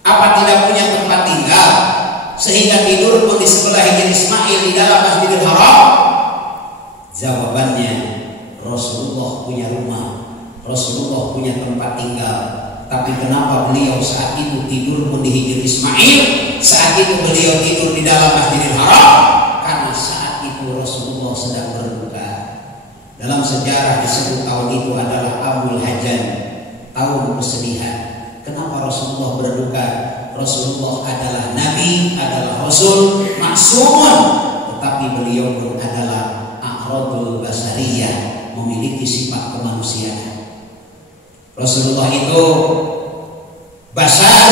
Apa tidak punya tempat tinggal sehingga tidur pun di sebelah Hijr Ismail di dalam Masjidil Haram? Jawabannya, Rasulullah punya rumah, Rasulullah punya tempat tinggal. Tapi kenapa beliau saat itu tidur pun di Hijr Ismail? Saat itu beliau tidur di dalam Masjidil Haram karena saat itu Rasulullah sedang berduka. Dalam sejarah disebut tahun itu adalah Amul Hajan, tahun kesedihan. Kenapa Rasulullah berduka? Rasulullah adalah Nabi, adalah Rasul, maksumun, tetapi beliau pun adalah a'radul basariyah, memiliki sifat kemanusiaan. Rasulullah itu basar,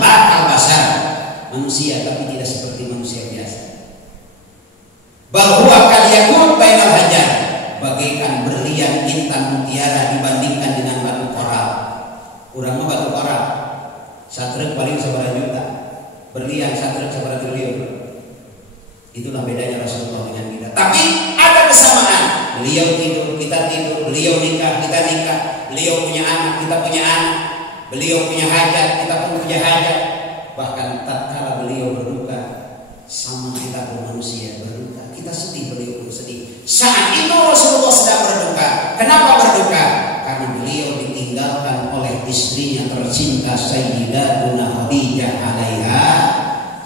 lakal basar, manusia tapi tidak seperti manusia biasa. Bal huwa kal yakut bainal hajar, bagaikan berlian intan mutiara dibandingkan dengan batu koral. Urang mah batu koral satrek paling seberapa juta, berlian satrek seberapa triliun. Itulah bedanya Rasulullah dengan kita. Tapi ada kesamaan. Beliau tidur, kita tidur. Beliau nikah, kita nikah. Beliau punya anak, kita punya anak. Beliau punya hajat, kita pun punya hajat. Bahkan tatkala beliau berduka, sama kita pun manusia berduka. Kita sedih, beliau pun sedih. Saat itu Rasulullah sedang berduka. Kenapa berduka? Karena beliau ditinggalkan oleh istrinya tercinta Sayyidatuna Khadijah alaiha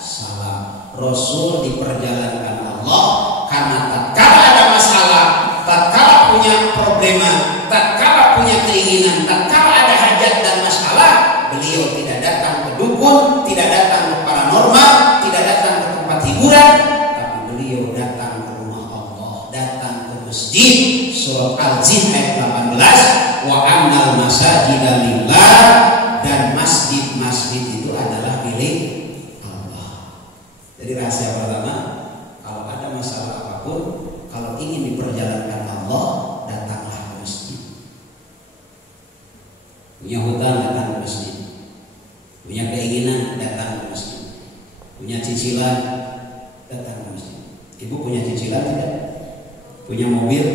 salam. Rasul diperjalankan Allah karena tatkala ada masalah, tatkala punya problema, tatkala punya keinginan, tatkala ada hajat dan masalah, beliau tidak datang ke dukun, tidak datang ke paranormal, tidak datang ke tempat hiburan, tapi beliau datang ke rumah Allah, datang ke masjid. Surat Al-Jin ayat 18, wa annal masajida lillah, dan masjid-masjid itu adalah milik Allah. Jadi rahasia pertama, kalau ada masalah apapun, kalau ingin diperjalankan Allah, datanglah ke masjid. Punya hutang, datang ke masjid. Punya keinginan, datang ke masjid. Punya cicilan, datang ke masjid. Ibu punya cicilan tidak? Punya mobil,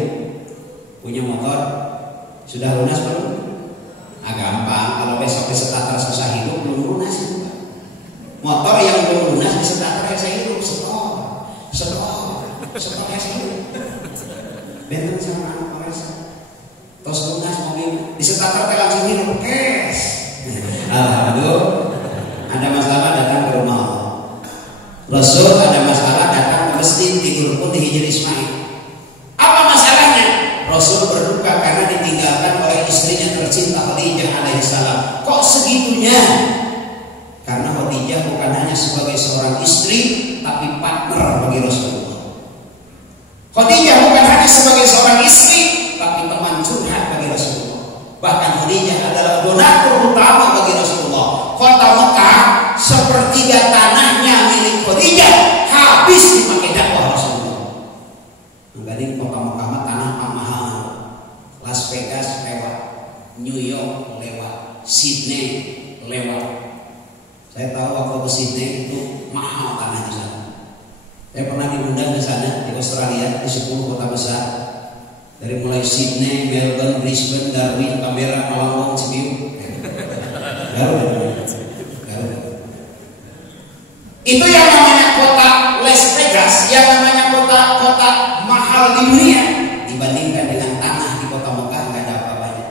punya motor, sudah lunas belum? Gampang. Kalau besok disetater susah hidup, belum lunas itu. Motor yang belum lunas disetater saya hidup, setor saya hidup. Benten sama anak komersa. Tos lunas mobil, disetater langsung hidup, cash. Alhamdulillah. Ada masalah datang ke rumah Allah. Rasul ada masalah datang ke masjid, tidur pun di Hijr Ismail. Apa masalahnya? Rasul berduka karena ditinggalkan oleh istrinya tercinta Khadijah alaihissalam. Kok segitunya? Karena Khadijah bukan hanya sebagai seorang istri, tapi partner bagi Rasulullah. Khadijah bukan hanya sebagai seorang istri, tapi teman curhat bagi Rasulullah. Bahkan Khadijah adalah donatur utama bagi Rasulullah. Kota Mekah sepertiga tanahnya milik Khadijah, habis dipakai dakwah Rasulullah. Jadi kota Mekah tanah mahal. Las Vegas lewat, New York lewat, Sydney lewat. Saya tahu waktu ke Sydney itu mahal tanah di sana. Saya pernah diundang di sana di Australia di 10 kota besar. Dari mulai Sydney, Melbourne, Brisbane, Darwin, Canberra, Melbourne, Sydney. Itu yang namanya kota Las Vegas, yang namanya kota-kota mahal di dunia. Dibandingkan dengan tanah di kota Mekah nggak ada apa-apanya.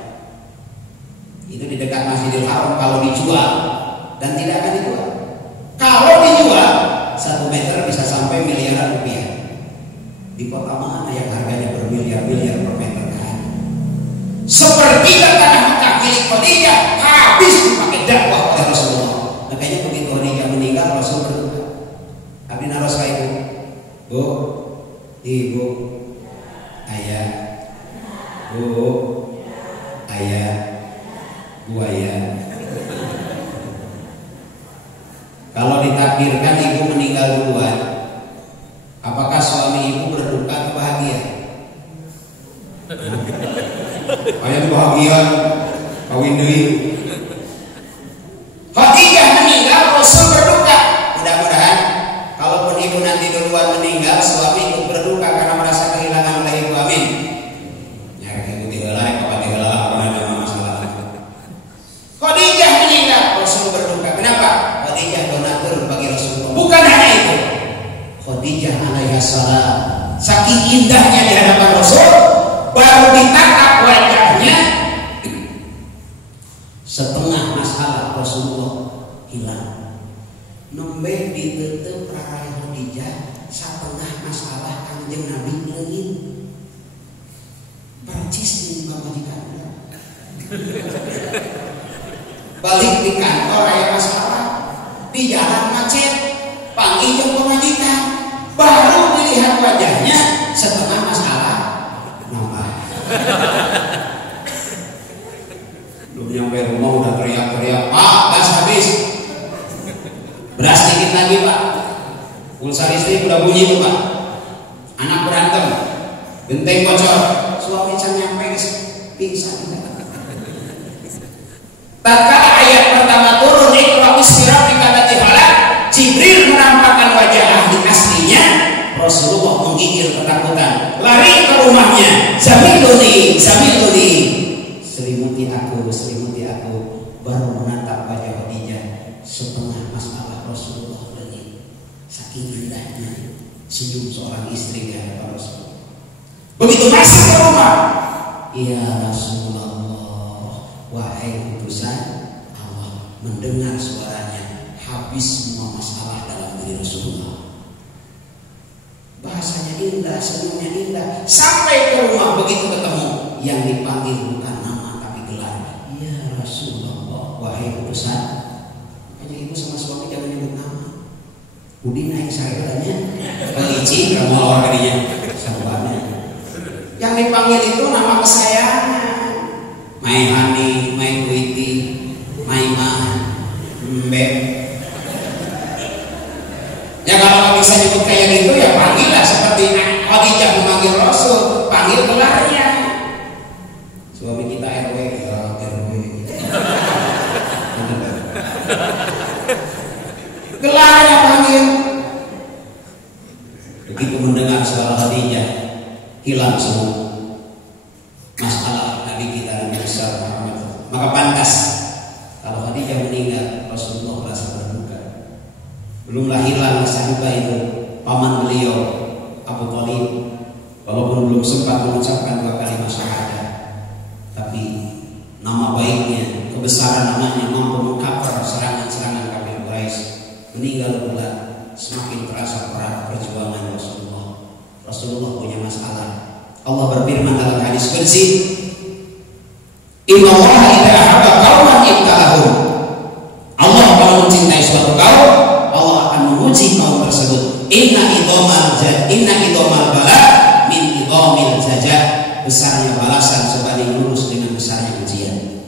Itu di dekat Masjidil Haram kalau dijual, dan tidak akan dijual. Kalau dijual 1 meter bisa sampai miliaran rupiah. Di kota mana yang harganya bermiliar-miliar per meter kan? Sepertiga tanah Mekah milik Khadijah habis dipakai dakwah oleh Rasulullah. Makanya begitu Khadijah meninggal, Rasul berduka. Abdi naros ibu, bu, ibu, ayah, bu, ayah, buaya. Kalau ditakdirkan ibu meninggal duluan, apakah suami ibu berduka atau bahagia? Ayah bahagia, kawin deui. Khadijah meninggal, Rasul berduka. Mudah-mudahan kalaupun ibu nanti duluan meninggal, suami ikut berduka karena merasa kehilangan oleh ibu. Amin. Ya, ibu tinggal kapan tinggal apa ada masalah. Khadijah meninggal, Rasul berduka. Kenapa? Khadijah donatur bagi Rasulullah. Bukan hanya itu, Khadijah alaihissalam saking indahnya di hadapan Rasul, baru ditatap wajahnya, setengah masalah Rasulullah hilang. Nembe ditutup rarai Khadijah, setengah masalah Kanjeng Nabi leungit. Percis di muka majikan. Balik di kantor aya masalah, di jalan macet, panggil jeung pemajikan, baru dilihat wajahnya, setengah masalah nambah. Belum nyampe rumah udah teriak-teriak, "Pak, gas habis. Beras dikit lagi, Pak. Pulsa listrik udah bunyi tuh, Pak. Anak berantem, genteng bocor." Suami can nyampe pingsan. Tatkala ayat pertama turun, Iqra bismi rabbika alladzii khalaq, Jibril menampakkan wajah ahli aslinya. Rasulullah menggigil ketakutan, lari ke rumahnya. Zamiluni, zamiluni, selimuti aku, selimuti aku. Baru menatap wajah Khadijah, setengah masalah Rasulullah lagi. Saking indahnya senyum seorang istri di hadapan Rasulullah. Begitu masuk ke rumah, ya Rasulullah, wahai utusan Allah, mendengar suaranya, habis semua masalah dalam diri Rasulullah. Bahasanya indah, senyumnya indah. Sampai ke rumah, begitu ketemu, yang dipanggil bukan nama tapi gelar. Ya Rasulullah, wahai utusan. Makanya ibu sama suami jangan nyebut nama. Udin naik sareanya, pengici kamu orang kadinya, sahabatnya. Yang dipanggil itu nama kesayangan. My honey, my sweetie, my mom, Mbak. Ya kalau nggak bisa nyebut kayak gitu ya panggillah seperti Khadijah memanggil Rasul, panggil gelarnya. Suami kita RW, ya RW. Gelarnya panggil. Begitu mendengar suara Khadijah, hilang semua masalah Nabi kita Nabi besar Muhammad. Maka pantas kalau Khadijah meninggal, Rasulullah merasa berduka. Belumlah hilang rasa duka itu paman beliau Abu Thalib, walaupun belum sempat mengucapkan 2 kalimat syahadat, tapi nama baiknya, kebesaran namanya mampu mengcover serangan-serangan kafir Quraisy. Meninggal pula semakin terasa berat perjuangan Rasulullah. Rasulullah punya masalah. Allah berfirman dalam hadis qudsi, "Innallaha idza ahabba qauman ibtalahum." Allah kalau mencintai suatu kaum, Allah akan menguji kaum tersebut. Inna idhamal bala min idhamil jaza. Besarnya balasan sebanding lurus dengan besarnya ujian.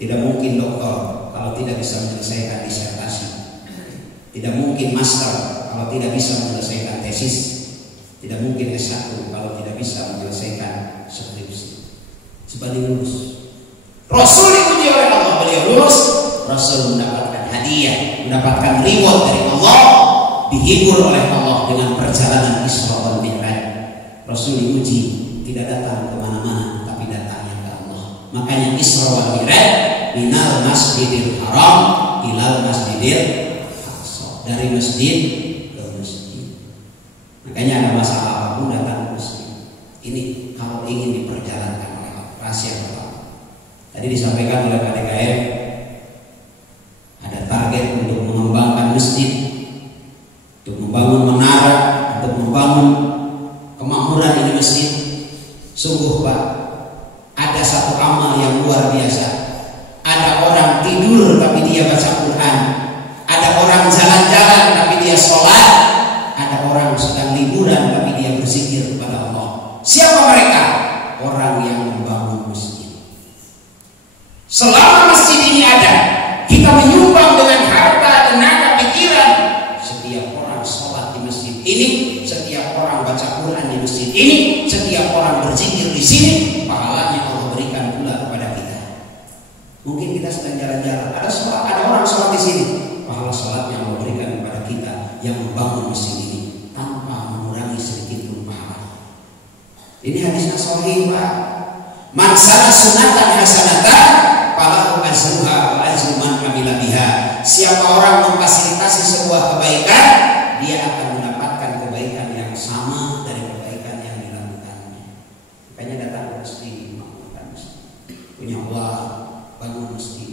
Tidak mungkin doktor kalau tidak bisa menyelesaikan disertasi. Tidak mungkin master kalau tidak bisa menyelesaikan tesis. Tidak mungkin S1 kalau tidak bisa menyelesaikan skripsi. Sebanding lurus. Rasul diuji oleh Allah, beliau lurus. Rasul mendapatkan hadiah, mendapatkan reward dari Allah, dihibur oleh Allah dengan perjalanan Isra wal Mi'raj. Rasul diuji tidak datang kemana-mana, tapi datangnya ke Allah. Makanya Isra wal Mi'raj minal masjidil haram ilal masjidil aqsa, dari masjid ke masjid. Makanya ada masalah apapun datang ke masjid. Ini kalau ingin diperjalankan oleh Allah, rahasia pertama. Tadi disampaikan oleh KDKM ada target untuk mengembangkan masjid, untuk membangun menara, untuk membangun kemakmuran ini masjid. Sungguh Pak, ada satu amal yang luar biasa. Ada orang tidur tapi dia baca Quran, ada orang jalan-jalan tapi dia sholat, ada orang sedang liburan tapi dia berzikir kepada Allah. Siapa mereka? Orang yang membangun masjid. Selama masjid ini ada, kita menyumbang dengan harta, tenaga, pikiran. Setiap orang sholat di masjid ini, setiap orang baca Quran di masjid ini, setiap orang berzikir di sini, pahalanya Allah berikan pula kepada kita. Mungkin kita sedang jalan-jalan, ada orang sholat di sini, pahala sholatnya Allah berikan kepada kita yang membangun masjid ini tanpa mengurangi sedikit pun pahala. Ini hadisnya sahih Pak. Man sana sunatan hasanatan falahu ajruha wa ajru man amila biha. Siapa orang memfasilitasi sebuah kebaikan, dia akan mendapatkan kebaikan yang sama dari kebaikan yang dilakukannya. Makanya datang ke masjid, makmurkan masjid. Punya uang, bangun masjid.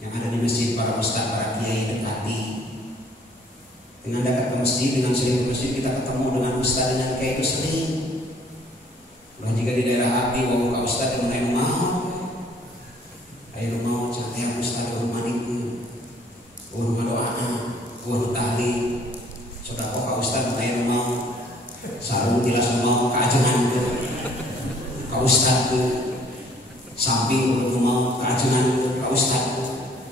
Yang ada di masjid para ustaz, para kiai dekati. Dengan dekat ke masjid, dengan sering ke masjid kita ketemu dengan ustaz, dengan kiai itu sering. Kalau jika di daerah api, bahwa Pak Ustaz yang menaik mau, ayo mau cerita yang Ustaz rumah itu, rumah doanya, rumah tali, sudah kok Pak Ustaz menaik mau, sarung tilas mau keajengan itu, Pak Ustaz itu, samping mau keajengan itu, Pak Ustaz itu,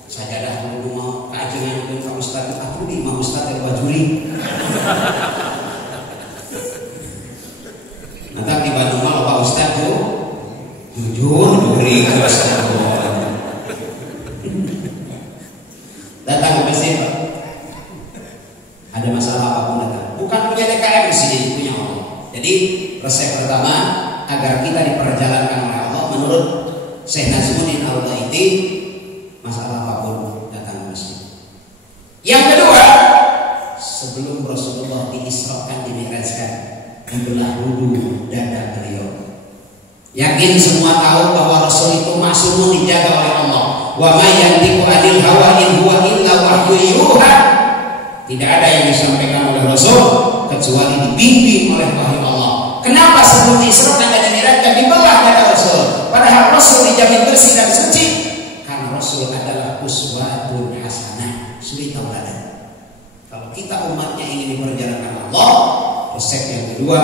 sajadah mau keajengan itu, Pak Ustaz itu, aku di Pak Ustaz yang bajuri. Nanti di Bandung kalau Pak Ustaz tuh jujur, juri, datang ke masjid Pak. Ada masalah apapun datang. Bukan punya DKM di sini, punya Allah. Jadi resep pertama agar kita diperjalankan oleh Allah menurut Syekh Nazmuddin Al-Baiti, masalah apapun datang ke masjid. Yang kedua, sebelum Rasulullah diisrakan, dimi'rajkan, dibelah dulu dada beliau. Yakin semua tahu bahwa Rasul itu ma'sumun, dijaga oleh Allah. Wa ma yantiqu 'anil hawa in huwa illa wahyu yuha. Tidak ada yang disampaikan oleh Rasul kecuali dibimbing oleh wahyu Allah. Kenapa sebelum diisrakan dan dimi'rajkan dibelah dada Rasul? Padahal Rasul dijamin bersih dan suci. Karena Rasul adalah uswatun hasanah, suri tauladan. Kalau kita umatnya ingin diperjalankan Allah, resep yang kedua,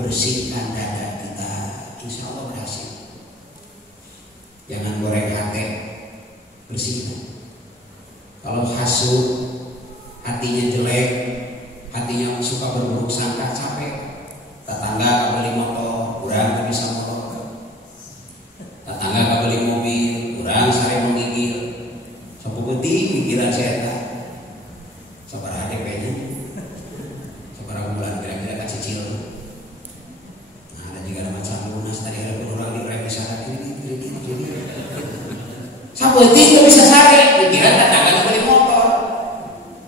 bersihkan dada kita, insya Allah berhasil. Jangan goreng hati, bersihkan. Kalau hasut, hatinya jelek, hatinya suka berburuk sangka, capek. Tetangga gak beli motor, kurang gak bisa motor. Tetangga gak beli mobil, kurang saya menggigil. Sapu putih pikiran saya, sabar HDP-nya. Bulan kira-kira kasih cicil. Nah, ada juga ada macam lunas, tadi ada orang di rem bisa gini. Sampai itu bisa sare, pikiran tetangga beli motor.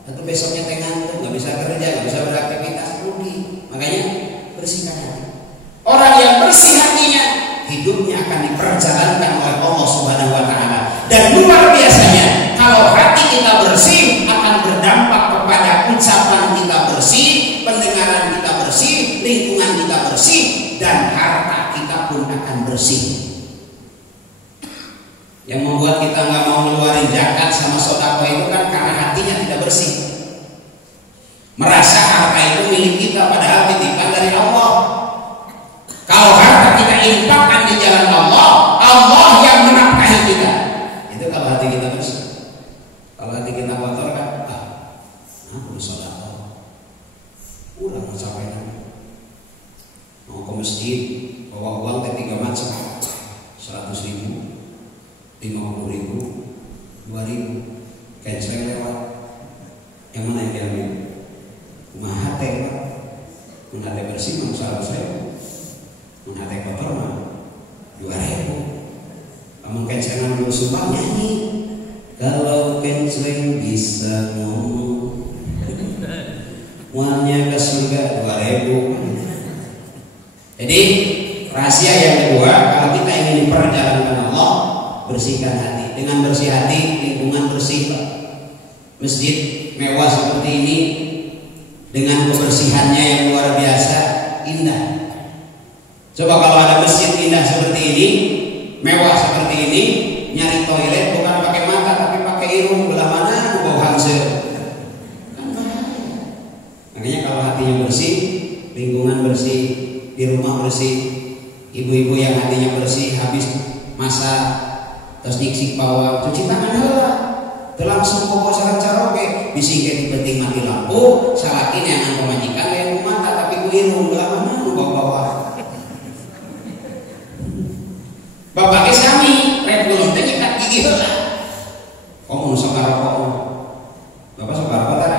Atau besoknya ngantuk, nggak bisa kerja, nggak bisa beraktivitas, rugi. Makanya bersihkan hati. Orang yang bersih hatinya, hidupnya akan diperjalankan oleh Allah Subhanahu Wa Taala. Dan luar biasanya, kalau hati kita bersih, akan berdampak kepada ucapan kita bersih, pendengaran kita bersih, lingkungan kita bersih, dan harta kita pun akan bersih. Yang membuat kita nggak mau ngeluarin zakat sama sedekah itu kan karena hatinya tidak bersih. Merasa harta itu milik kita padahal titipan dari Allah. Kalau harta kita infakkan di jalan Allah, Allah yang menafkahi kita. Itu kalau hati kita bersih. Kalau hati kita kotor kan, aku sedekah. Udah mencapai mau ke masjid bawa uang ke 3 macam 100.000, 50.000, 2.000, cancel lewat. Yang mana yang diambil? Mahate pak, menghati bersih mah 100.000, menghati kotor mah 2.000. Kamu cancelan dulu sumpah nyanyi. Kalau cancel bisa ngomong, uangnya ke surga 2.000. Jadi rahasia yang kedua, kalau kita ingin diperjalankan Allah, bersihkan hati. Dengan bersih hati, lingkungan bersih. Masjid mewah seperti ini dengan kebersihannya yang luar biasa, indah. Coba kalau ada masjid indah seperti ini, mewah seperti ini, nyari toilet bukan pakai mata tapi pakai irung, belah mana bau hansel. Kan bahaya. Makanya kalau hatinya bersih, lingkungan bersih, di rumah bersih, ibu-ibu yang hatinya bersih habis masak terus nyiksi bawang cuci tangan heula teu langsung bawa sareng caroge bisi ge di penting mati lampu salakin yang pemajikan yang mata tapi ku irung belah mana nu bawa bapak ge sami rek geus teh nyikat gigi heula mun sok ngarokok bapak sok ngarokok tah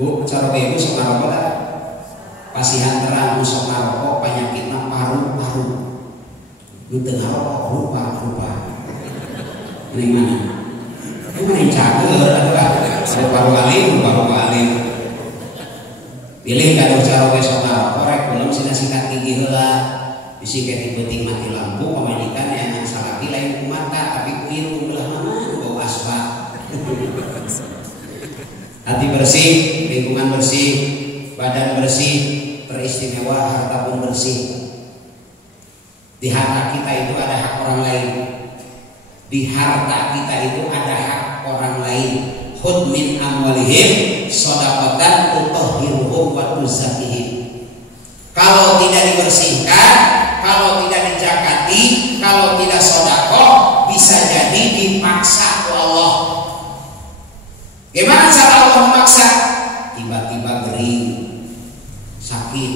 bu caroge ibu sok ngarokok tah pasihan terang musok ngarokok penyakitna paru-paru lu tengah rokok rupa ini mana? Ini mana yang cager ada paru alim pilih kado caroge sok ngarokok rek belum sikat gigi heula bisi ke penting mati lampu pamajikan yang salaki lain ku mata tapi ku irung belah mana bau asbak. Hati bersih, lingkungan bersih, badan bersih, teristimewa, harta pun bersih. Di harta kita itu ada hak orang lain. Di harta kita itu ada hak orang lain. Khudh min amwalihim shadaqatan tutahhiruhum wa tuzakkihim. Kalau tidak dibersihkan, kalau tidak dijakati, kalau tidak sedekah, bisa jadi dipaksa oleh Allah. Gimana cara Allah memaksa? Tiba-tiba gering, sakit,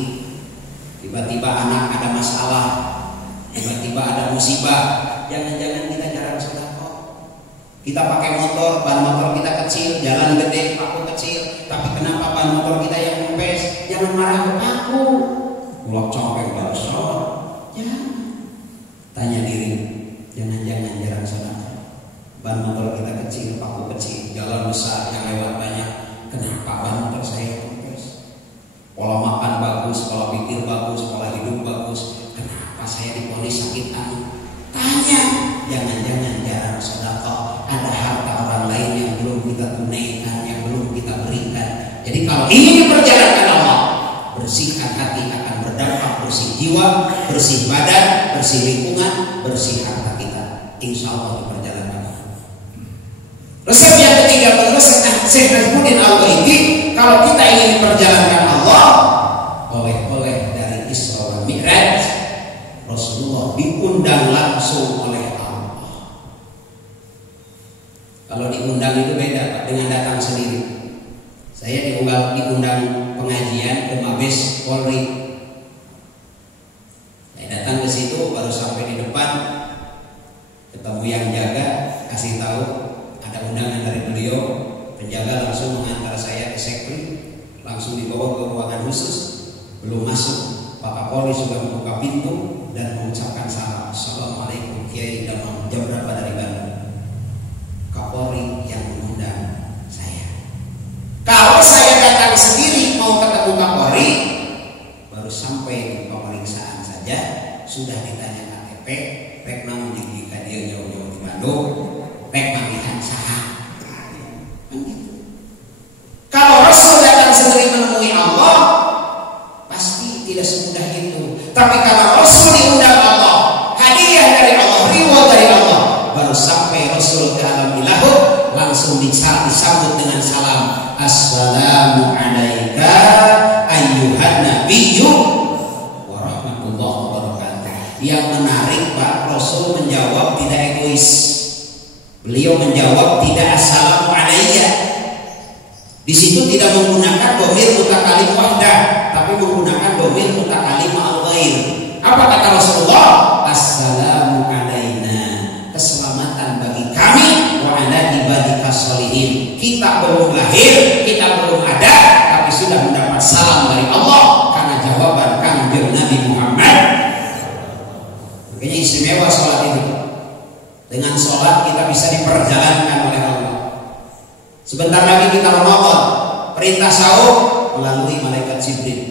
tiba-tiba anak ada masalah, tiba-tiba ada musibah. Jangan-jangan kita jarang sedekah. Kita pakai motor, ban motor kita kecil, jalan gede, paku kecil, tapi kenapa ban motor kita yang kempes? Jangan marah ke aku. Ulok congkeng bakso. Jangan. Tanya diri, jangan-jangan jarang sedekah. Ban motor kita kecil, paku kecil, jalan besar yang lewat banyak. Kenapa ban motor saya kempes? Pola makan bagus, pola pikir bagus, pola hidup bagus. Kenapa saya diponis sakit hati? Tanya, jangan-jangan jarang sedekah. Ada harta orang lain yang belum kita tunaikan, yang belum kita berikan. Jadi kalau ingin diperjalankan Allah, bersihkan hati akan berdampak bersih jiwa, bersih badan, bersih lingkungan, bersih harta kita. Insya Allah diperjalankan. Resep yang ketiga menurut Syekh Najmuddin Al-Ghaiti, kalau kita ingin diperjalankan Allah, oleh-oleh dari Isra wal Mi'raj, Rasulullah diundang langsung oleh Allah. Kalau diundang itu beda Pak, dengan datang sendiri. Saya diundang pengajian ke Mabes Polri. Saya datang ke situ, baru sampai di depan, ketemu yang jaga, kasih tahu ada undangan dari beliau. Penjaga langsung mengantar saya ke sekre, langsung dibawa ke ruangan khusus. Belum masuk, Pak Kapolri sudah membuka pintu dan mengucapkan salam. Assalamualaikum Kiai Damang, jam berapa dari Bandung? Kapolri yang mengundang saya. Kalau saya datang sendiri mau ketemu Kapolri, baru sampai di pemeriksaan saja sudah ditanya KTP, rek namun di dia jauh-jauh di Bandung, rek panggilan saha. Kan gitu. Kalau Rasul datang sendiri menemui Allah, pasti tidak semudah itu. Tapi kalau Rasul Yang menarik, Pak, Rasul menjawab tidak egois. Beliau menjawab tidak assalamu alayya. Di situ tidak menggunakan dhamir mutakalim wahdah, tapi menggunakan dhamir mutakalim al-ghair. Apa kata Rasulullah? Assalamu alaina, keselamatan bagi kami, wa ala ibadika sholihin. Kita belum lahir, kita belum ada, tapi sudah mendapat salam dari Allah karena jawaban Kanjeng Nabi Muhammad. Makanya istimewa sholat itu. Dengan sholat kita bisa diperjalankan oleh Allah. Sebentar lagi kita Ramadan, perintah sahur melalui malaikat Jibril.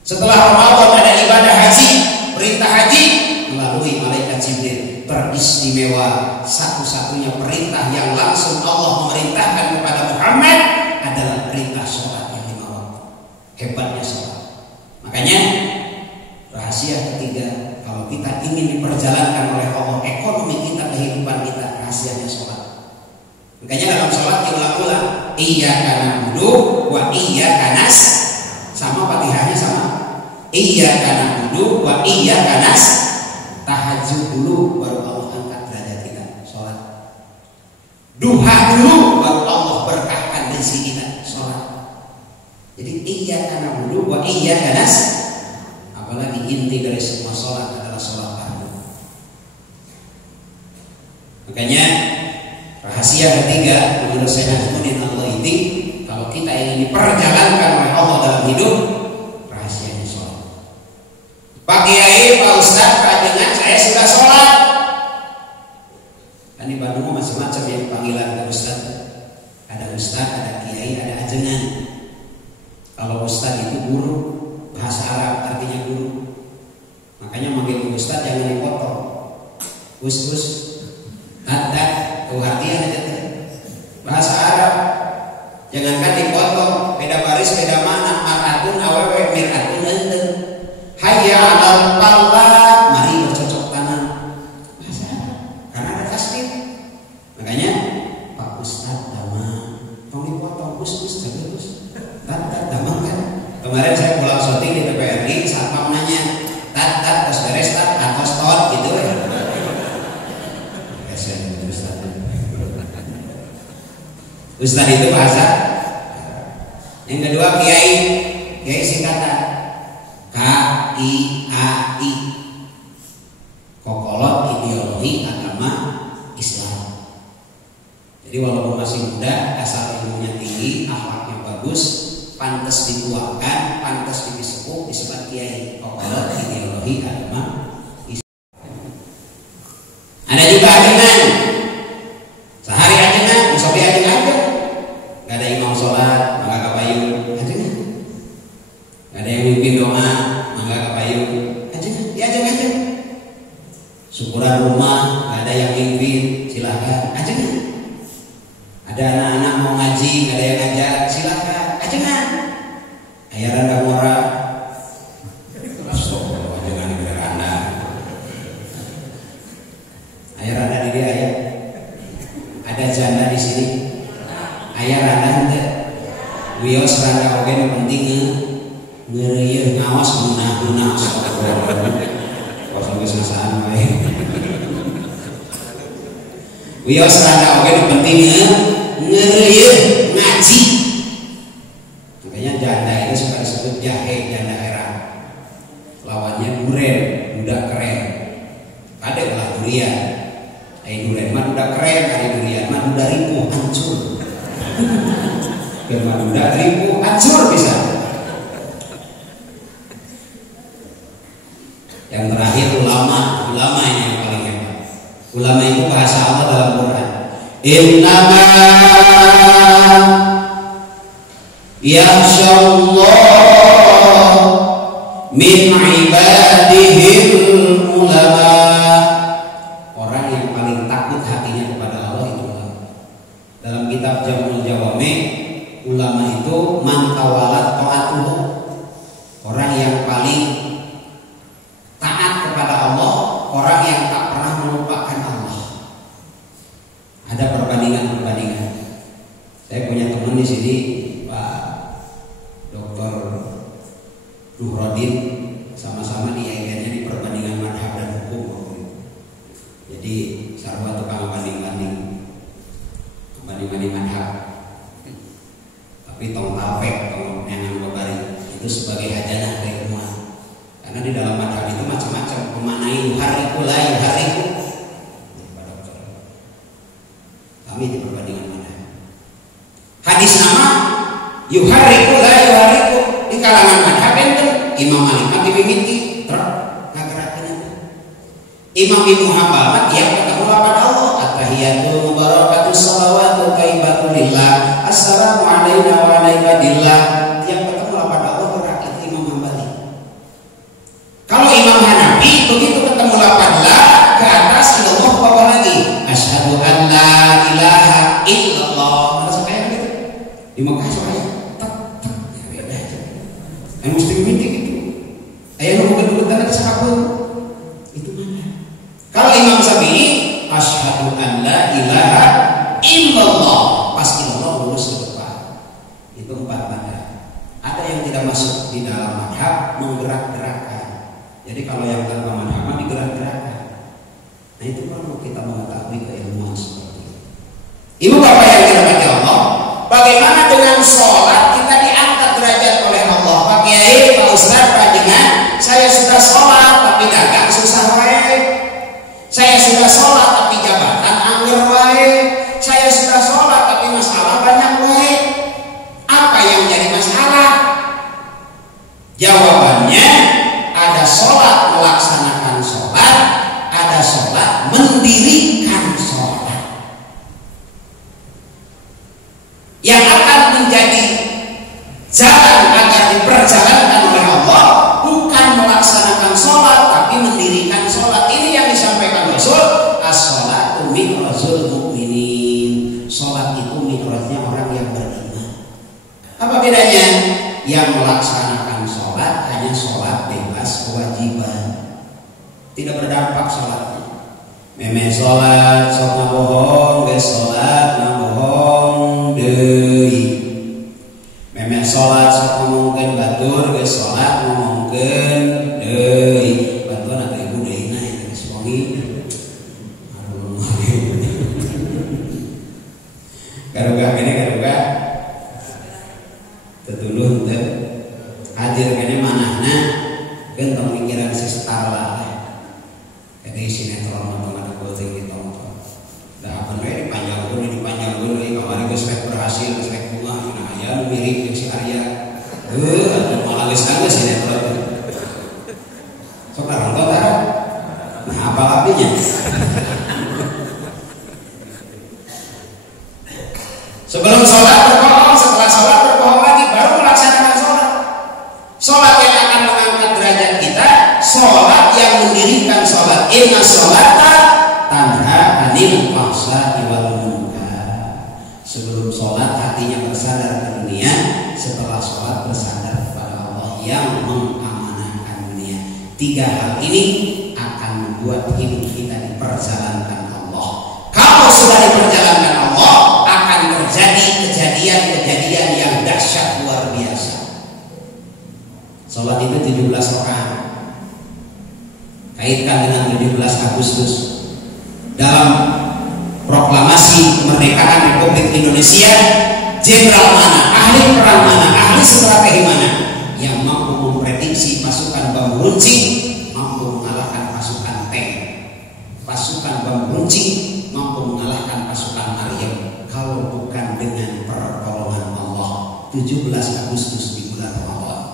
Setelah Ramadan ada ibadah haji, perintah haji melalui malaikat Jibril. Teristimewa, satu-satunya perintah yang langsung Allah memerintahkan kepada Muhammad adalah perintah sholat yang 5 waktu. Hebatnya sholat. Makanya rahasia ketiga, kalau kita ingin diperjalankan oleh Allah ekonomi kita, kehidupan kita, rahasianya sholat. Makanya dalam sholat diulang-ulang, iyyaka na'budu wa iyyaka nasta'in. Sama Fatihahnya sama. Iyyaka na'budu wa iyyaka nasta'in. Tahajud dulu baru Allah angkat derajat kita. Sholat. Duha dulu baru Allah berkahkan rezeki kita. Sholat. Jadi iyyaka na'budu wa iyyaka nasta'in. Apalagi inti dari semua sholat adalah sholat fardu. Makanya rahasia ketiga menurut Syekh Najmuddin Al-Ghaiti, kalau kita ingin diperjalankan oleh Allah dalam hidup, rahasianya sholat. Pak Kiai, Pak Ustadz, dengan saya sudah sholat. Kan di Bandung macam-macam ya panggilan ke Ustadz. Ada Ustadz, ada Kiai, ada ajengan. Kalau Ustadz itu guru, bahasa Arab artinya guru. Makanya manggil Ustadz jangan dipotong. Gus, tat, perhatian aja tuh. Bahasa Arab jangankan dipotong, beda baris, beda mana, maratun, awewe, miratun, ente. Hayya 'alal falah, mari bercocok tanam. Bahasa Arab. Karena ada tasbih. Makanya Pak Ustadz damang, tong dipotong, Gus, tat, damang kan. Kemarin saya pulang syuting di TPRI, satpam nanya, tat, terus beres tat, atau stot gitu ya. Ustadz itu bahasa. Yang kedua kiai singkatan KIAI, kokolot ideologi agama Islam. Jadi walaupun masih muda, asal ilmunya tinggi, akhlaknya bagus, pantas dituakan, pantas disepuh, disebut kiai. Kokolot ideologi agama Islam. Ada juga ajengan. Sehari ajengan, musobi ajengan aja. Gak ada imam sholat, maka kapayu ajengan. Gak ada yang mimpin doa, maka kapayu ajengan. Diajeng aja. Syukuran rumah, gak ada yang mimpin, silahkan ajengan. Ada anak-anak mau ngaji, gak ada yang ngajak, silahkan ajengan. Ayaran gak murah. Ajengan di beranda. Ayaran di dia ayah. Ada janda di sini. Ayah randa henteu. Wios randa oge nu penting ngeureuyeuh ngaos gunah-gunah. Kosong geus ngasaan wae. Wios randa oge nu penting ngeureuyeuh ngaji. Makanya janda itu suka disebut jahe, janda era. Lawannya duren, budak keren. Ada ulah durian. Duren mah udah keren, ada durian mah udah ripuh hancur. Firman udah ripuh hancur bisa. Yang terakhir ulama ini yang paling hebat. Ulama itu bahasa Allah dalam Quran. Innama yakhsyallah min ibadihil ulama. Orang yang paling takut hatinya kepada Allah itu ulama. Dalam kitab Jamul Jawami, ulama itu man tawalat ta'atuhu, orang yang paling taat kepada Allah, orang yang tak pernah melupakan Allah. Ada perbandingan. Saya punya teman di sini, Pak Dr. Nuhrodin, sama-sama di IAIN-nya di perbandingan madhab. Imam Ibnu Hanbal tiap ketemu lapan Allah, at-tahiyatu mubarakatus shalawatu thayyibatu lillah, assalamu alayna wa ala ibadillah. Tiap ketemu lapan Allah berat itu Imam Hanbali. Kalau Imam Hanafi begitu ketemu lapan la ke atas Allah bawah lagi, asyhadu an la ilaha illallah. Masa kayak gitu di Mekah saya tak ya beda aja. Yang mesti mintik itu ayah nunggu dulu tanda sahabat. Kalau Imam Syafi'i asyhadu an la ilaha illallah, pas illallah lurus ke depan. Itu 4 madhab. Ada yang tidak masuk di dalam madhab, menggerak-gerakkan. Jadi kalau yang tanpa madhab digerak-gerakkan. Nah itu perlu kita mengetahui keilmuan seperti itu. Ibu bapak yang dirahmati Allah, bagaimana dengan sholat kita diangkat derajat oleh Allah? Pak Kiai, Pak Ustaz, Pak Jengan, saya sudah sholat tapi dagang susah wae. Saya sudah sholat tapi jabatan anggur wae. Saya sudah sholat tapi masalah banyak wae. Apa yang jadi masalah? Jawabannya ada sholat melaksanakan sholat, ada sholat mendirikan sholat. Yang akan menjadi jalan agar diperjalankan oleh Allah bukan melaksanakan sholat tapi mendirikan sholat. Ini yang disampaikan Rasul, as-sholatu mi'rajul mu'minin. Sholat itu mi'rajnya orang yang beriman. Apa bedanya? Yang melaksanakan sholat hanya sholat bebas kewajiban, tidak berdampak sholatnya. Meme sholat, sok ngabohong, ge sholat ngabohong deui. Meme sholat sok ngomongkeun batur, ge sholat ngomongkeun deui. Batur ada ibu deuna yang geus wangi. Garuga kene garuga tetuluh teu hadir kene manahna keun tong pikiran si Starla. Jadi sinetron nonton ada kucing ditonton. Da apa we dipanjangkeun deui kamari geus rek berhasil geus rek bunga nah aya nu mirip jeung si Arya. Atuh malah geus kana sinetron. Sok nonton ta? Nah apa lapinya? Sebelum sholat berbohong, setelah sholat berbohong lagi, baru melaksanakan sholat. Sholat yang akan mengangkat derajat kita, sholat yang mendirikan sholat. Inna sholata tanha anil fahsya'i wal munkar. Sebelum sholat hatinya bersandar ke dunia, setelah sholat bersandar kepada Allah yang mengamanahkan dunia. 3 hal ini akan membuat hidup kita diperjalankan Allah. Kalau sudah diperjalankan Allah, akan terjadi kejadian-kejadian yang dahsyat luar biasa. Sholat itu 17 rakaat. Kaitkan dengan 17 Agustus. Dalam proklamasi kemerdekaan Republik Indonesia, jenderal mana, ahli perang mana, ahli strategi mana yang mampu memprediksi pasukan bambu runcing mampu mengalahkan pasukan tank, pasukan bambu runcing mampu mengalahkan pasukan Maryam, kalau bukan dengan pertolongan Allah. 17 Agustus di bulan Ramadan,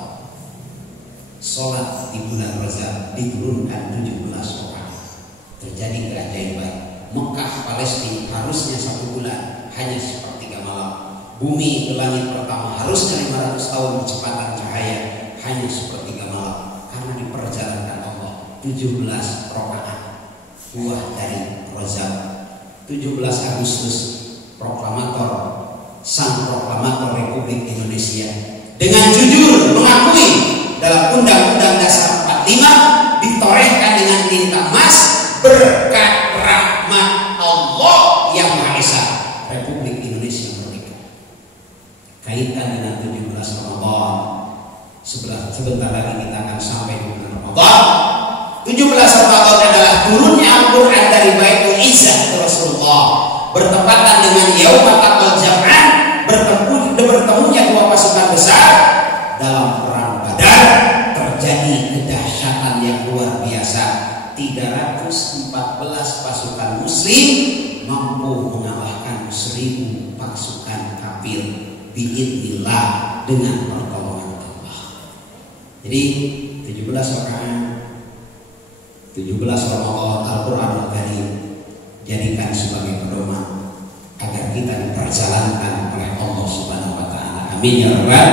sholat di bulan Rajab diturunkan 17 rakaat. Terjadi keajaiban. Mekah Palestina harusnya 1 bulan, hanya sepertiga malam. Bumi ke langit pertama harusnya 500 tahun kecepatan cahaya, hanya sepertiga malam, karena diperjalankan Allah. 17 rakaat buah dari Rajab. 17 Agustus sang proklamator Republik Indonesia dengan jujur mengakui dalam Undang-Undang Dasar 45 ditorehkan dengan tinta emas berkat rahmat Allah yang Maha Esa, Republik Indonesia merdeka. Kaitkan dengan 17 Ramadan. Sebentar lagi kita akan sampai di bulan Ramadan. 17 Ramadan adalah turunnya Al-Quran dari Baitul Izzah ke Rasulullah, bertepatan dengan Yaumul Taqal Jam'an, bertemunya 2 pasukan besar dalam perang Badar. Terjadi kedahsyatan yang luar biasa. 314 pasukan muslim mampu mengalahkan 1000 pasukan kafir biidznillah dengan pertolongan Allah. Jadi 17 rakaat 17 Ramadan Al-Quran Al-Karim jadikan sebagai pedoman agar kita diperjalankan oleh Allah Subhanahu wa Ta'ala. Amin ya rabbal.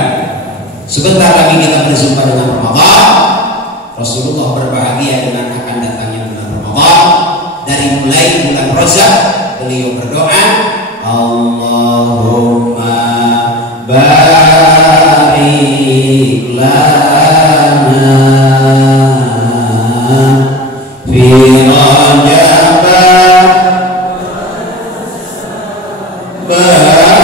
Sebentar lagi kita berjumpa dengan Ramadan. Rasulullah berbahagia dengan akan datangnya bulan Ramadan. Dari mulai bulan Rajab beliau berdoa, Allahumma barik lana fi Rajab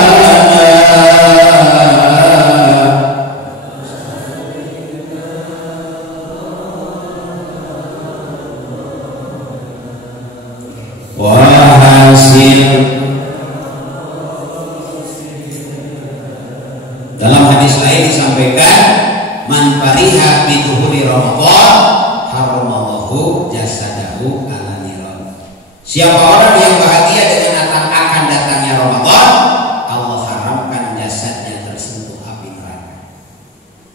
Dalam hadis lain disampaikan, man fariha bi duhuri Ramadan haramallahu jasadahu ala niran. Siapa orang yang bahagia dengan akan datangnya Ramadan, Allah haramkan jasadnya tersentuh api neraka.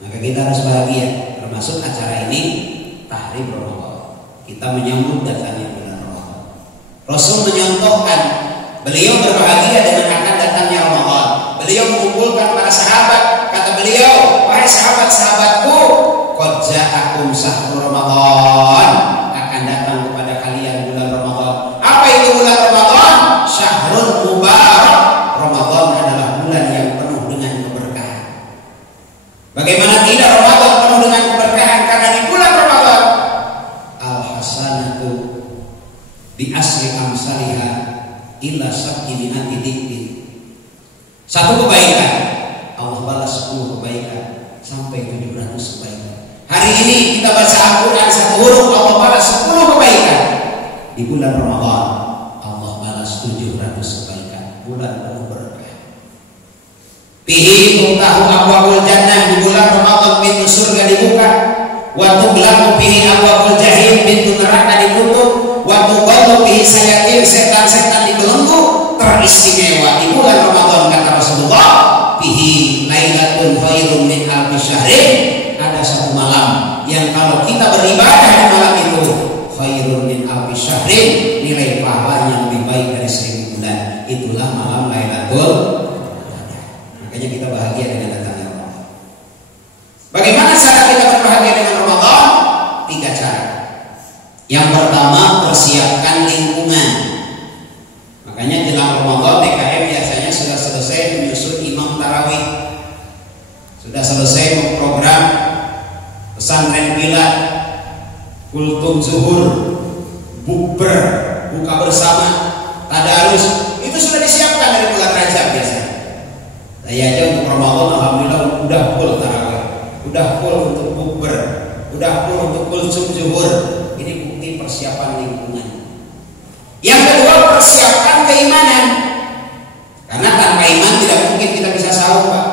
Maka kita harus bahagia. Termasuk acara ini tahrim Ramadan. Kita menyambut datangnya bulan Ramadan. Rasul menyontohkan, beliau berbahagia dengan akan datangnya Ramadan. Beliau mengumpulkan para sahabat. Kata beliau, wahai sahabat-sahabatku, qad ja'akum syahrul Ramadan, akan datang kepada kalian bulan Ramadan. Apa itu bulan Ramadan? Syahrul mubarak. Ramadan adalah bulan yang penuh dengan keberkahan. Bagaimana tidak Ramadan penuh dengan keberkahan? Karena di bulan Ramadan al-hasanatu bi asri amsalha illa sab'ina dzikrin. Satu kebaikan Allah balas 10 kebaikan sampai 700 kebaikan. Hari ini kita baca Al-Quran satu huruf, Allah balas 10 kebaikan. Di bulan Ramadan Allah balas 700 kebaikan. Bulan penuh berkah. Fihi tuftahu abwabul jannah. Di bulan Ramadan pintu surga dibuka. Wa tughlaqu fihi abwabul jahim. Pintu neraka ditutup. Wa tughaddu fihi sayatin. Setan-setan dibelenggu. Teristimewa di bulan Ramadan, kata Rasulullah, fihi lailatun khairun min alfi syahrin. Ada satu malam yang kalau kita beribadah di malam itu khairun min alfi syahrin, nilai pahalanya lebih baik dari 1000 bulan. Itulah malam Lailatul Qadar. Makanya kita bahagia dengan datangnya Ramadan. Bagaimana cara kita berbahagia dengan Ramadan? 3 cara. Yang pertama, persiapkan lingkungan. Makanya jelang Ramadan TKM biasanya sudah selesai menyusun imam tarawih, sudah selesai program pesantren kilat, kultum zuhur, bukber, buka bersama, tadarus, itu sudah disiapkan dari bulan Rajab biasanya. Saya aja untuk Ramadan alhamdulillah udah full tarawih, udah full untuk bukber, udah full untuk kultum zuhur. Ini bukti persiapan lingkungan. Yang kedua, persiapkan keimanan. Karena tanpa iman tidak mungkin kita bisa sahur, Pak.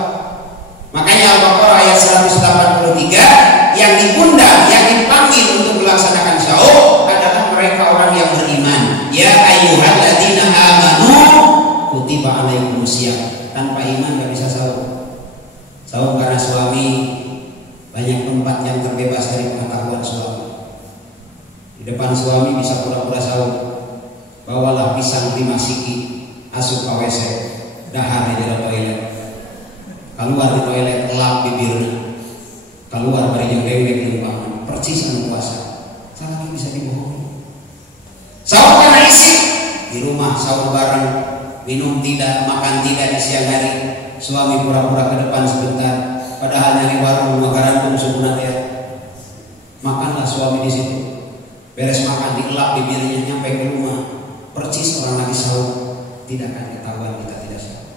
Makanya Al-Baqarah ayat 183, yang diundang, yang dipanggil untuk melaksanakan sahur adalah mereka orang yang beriman. Ya ayyuhalladzina amanu kutiba alaikumusiyam. Tanpa iman nggak bisa sahur. Sahur karena suami, banyak tempat yang terbebas dari pengetahuan suami. Di depan suami bisa pura-pura sahur. Bawalah pisang 5 siki, asup ke WC, dahar di dalam toilet, keluar di toilet, lap bibirnya, keluar dari yang dewek di rumah, percis dengan puasa. Lagi bisa dibohongi. Sahur karena isi di rumah, sahur bareng, minum tidak, makan tidak di siang hari. Suami pura-pura ke depan sebentar, padahal nyari warung makarantum subuh ya. Makanlah suami di situ, beres makan dielap bibirnya, nyampe ke rumah. Percis orang lagi sahur, tidak akan ketahuan kita tidak sahur.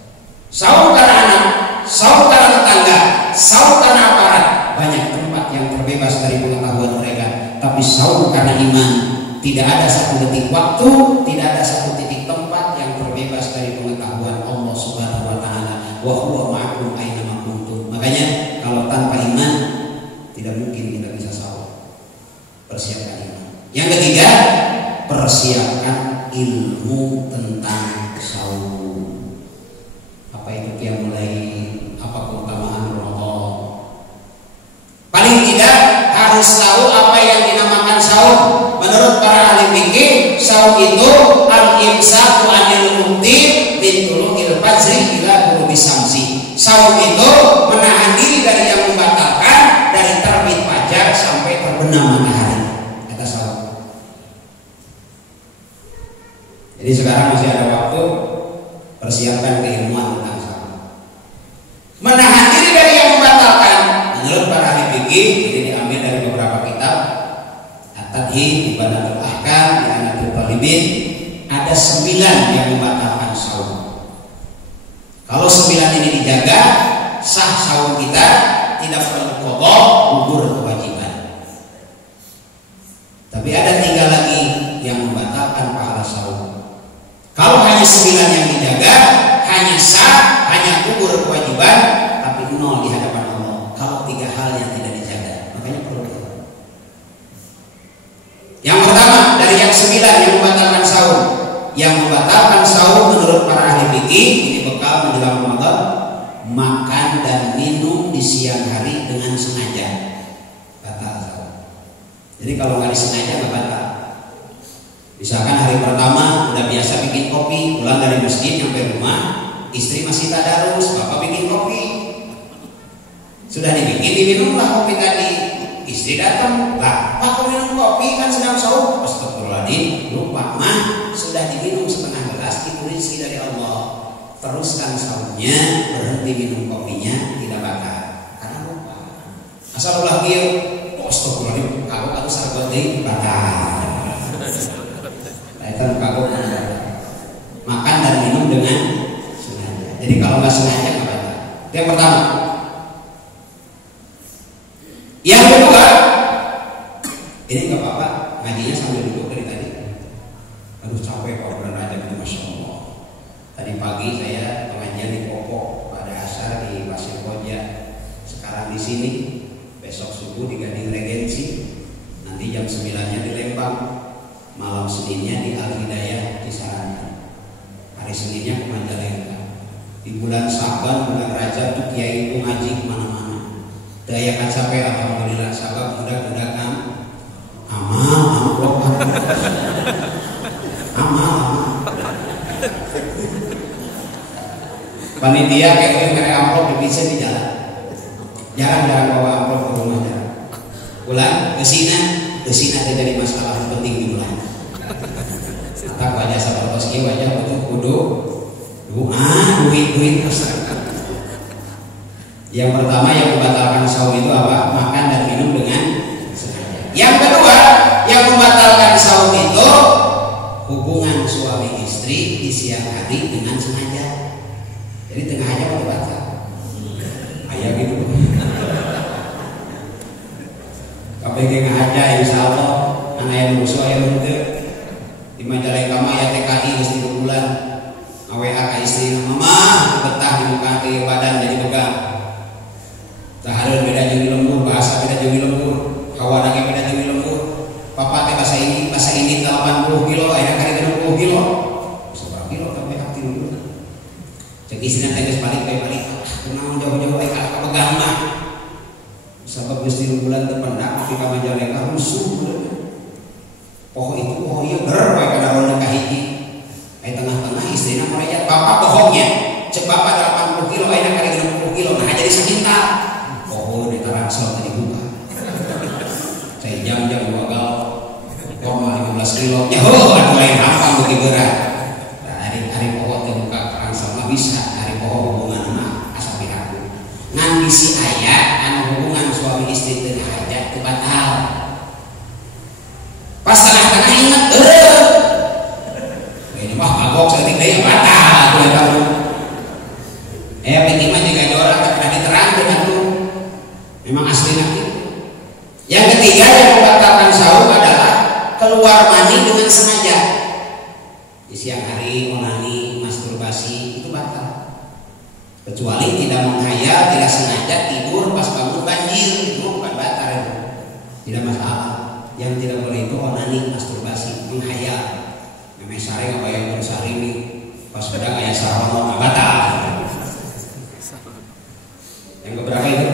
Sahur karena anak, sahur karena tetangga, sahur karena aparat. Banyak tempat yang terbebas dari pengetahuan mereka. Tapi sahur karena iman. Tidak ada satu detik waktu, tidak ada satu titik tempat yang terbebas dari pengetahuan Allah Subhanahu wa Ta'ala. Wa huwa ma'akum aina ma kuntum. Makanya kalau tanpa iman tidak mungkin kita bisa sahur. Persiapkan iman. Yang ketiga, persiapkan ilmu tentang sahur. Apa itu qiyamul lail? Apa keutamaan Ramadan? Paling tidak harus tahu apa yang dinamakan sahur. Menurut saum itu al-imsaku anil muftir min tulu'il fajri ila ghurubi syamsi. Saum itu menahan diri dari yang membatalkan dari terbit fajar sampai terbenam matahari. Kata saum. Jadi sekarang masih ada waktu, persiapkan keilmuan tentang saum. Menahan diri dari yang membatalkan menurut para ahli fikih, ini diambil dari beberapa kitab. At-Tadhib, Ibadatul Ahkam, I'anatul Talibin, ada 9 yang membatalkan saum. Kalau 9 ini dijaga, sah saum kita, tidak perlu qadha, gugur kewajiban. Tapi ada 3 lagi yang membatalkan pahala saum. Kalau hanya 9 yang dijaga, hanya sah, hanya gugur kewajiban, tapi 0 di hadapan Allah. Kalau 3 hal yang tidak dijaga, makanya perlu. Yang pertama dari yang 9 yang membatalkan saum. Yang membatalkan saum menurut para ahli fikih, ini bekal menjelang Ramadan, makan dan minum di siang hari dengan sengaja. Batal saum. Jadi kalau nggak disengaja nggak batal. Misalkan hari pertama udah biasa bikin kopi, pulang dari masjid sampai rumah, istri masih tadarus, bapak bikin kopi. Sudah dibikin, diminumlah kopi tadi. Istri datang, lah, aku minum kopi kan sedang saum. Astagfirullahaladzim, lupa mah sudah diminum setengah gelas, itu rezeki dari Allah. Teruskan saumnya, berhenti minum kopinya, tidak batal karena lupa. Asal ulah kieu, astagfirullahaladzim, aku sargot deui batal. Itu kagok makan dan minum dengan sengaja. Jadi kalau nggak sengaja nggak batal. Itu yang pertama. Yang kedua, ini nggak apa-apa, ngajinya sambil duduk dari tadi. Aduh capek kalau bulan Rajab itu, masya Allah. Tadi pagi saya pengajian di Popo, pada asar di Pasir Koja, sekarang di sini, besok subuh di Gading Regensi, nanti jam 9-nya di Lembang, malam Seninnya di Al Hidayah di Sarangan, hari Seninnya ke Majalengka. Di bulan Saban, bulan Rajab tuh kiai itu ngaji kemana-mana. Daya kan sampai alhamdulillah sahabat budak-budak kan amal panitia kayak mereka amplop dipisah di jalan, jarang bawa amplop ke rumah, jarang pulang ke sini jadi masalah penting di bulan. Tak wajah sahabat koski wajah butuh kudu duit besar. Yang pertama yang membatalkan saum itu apa? Makan dan minum dengan sengaja. Yang kedua yang membatalkan saum itu hubungan suami istri di siang hari dengan sengaja. Jadi tengah aja mau batal. Ayah gitu. KPG ngahaja insya Allah anak yang musuh yang itu di Majalengka mah ya TKI mesti 2 bulan. AWA ke istri mama betah di muka di badan jadi pegang. Taharun beda jeung lembur, bahasa beda jeung lembur, hawananya beda jeung lembur. Papa teh bahasa ini 80 kilo, ayeuna kali 60 kilo. Seberapa kilo tapi aktif dulu. Cek istrina teh geus balik kunaon jauh-jauh aya ka pegang mah. Sabab geus 3 bulan teu pendak di ka Majalengka rusuh. Poho itu poho ieu ger wae kana ronde ka hiji. Aya tengah-tengah istrina merejat bapak bohongnya. Cek bapak 80 kilo ayeuna kali 60 kilo, nah jadi sekintal. Oh, di Tarangsel tadi buka. Saya jam-jam gagal, 15 kilo. Ya, ada lain apa bagi berat. Nah, hari pokok terbuka Tarangsel mah bisa. Hari pokok hubungan mah asal piraku. Ngan bisi ayat, anu hubungan suami istri tengah hajat itu batal. Pas tengah-tengah ingat, ini mah kagok seketik dia batal. Pikir mah jika ada orang tak pernah diterang dengan itu. Memang asli nanti. Yang ketiga yang membatalkan saum adalah keluar mani dengan sengaja. Di siang hari onani, masturbasi itu batal. Kecuali tidak menghayal, tidak sengaja tidur pas bangun banjir, itu bukan batal itu. Tidak masalah. Yang tidak boleh itu onani, masturbasi, menghayal. Namanya sari apa yang bersari ini pas pedang ayah sarwana batal. Yang keberapa itu?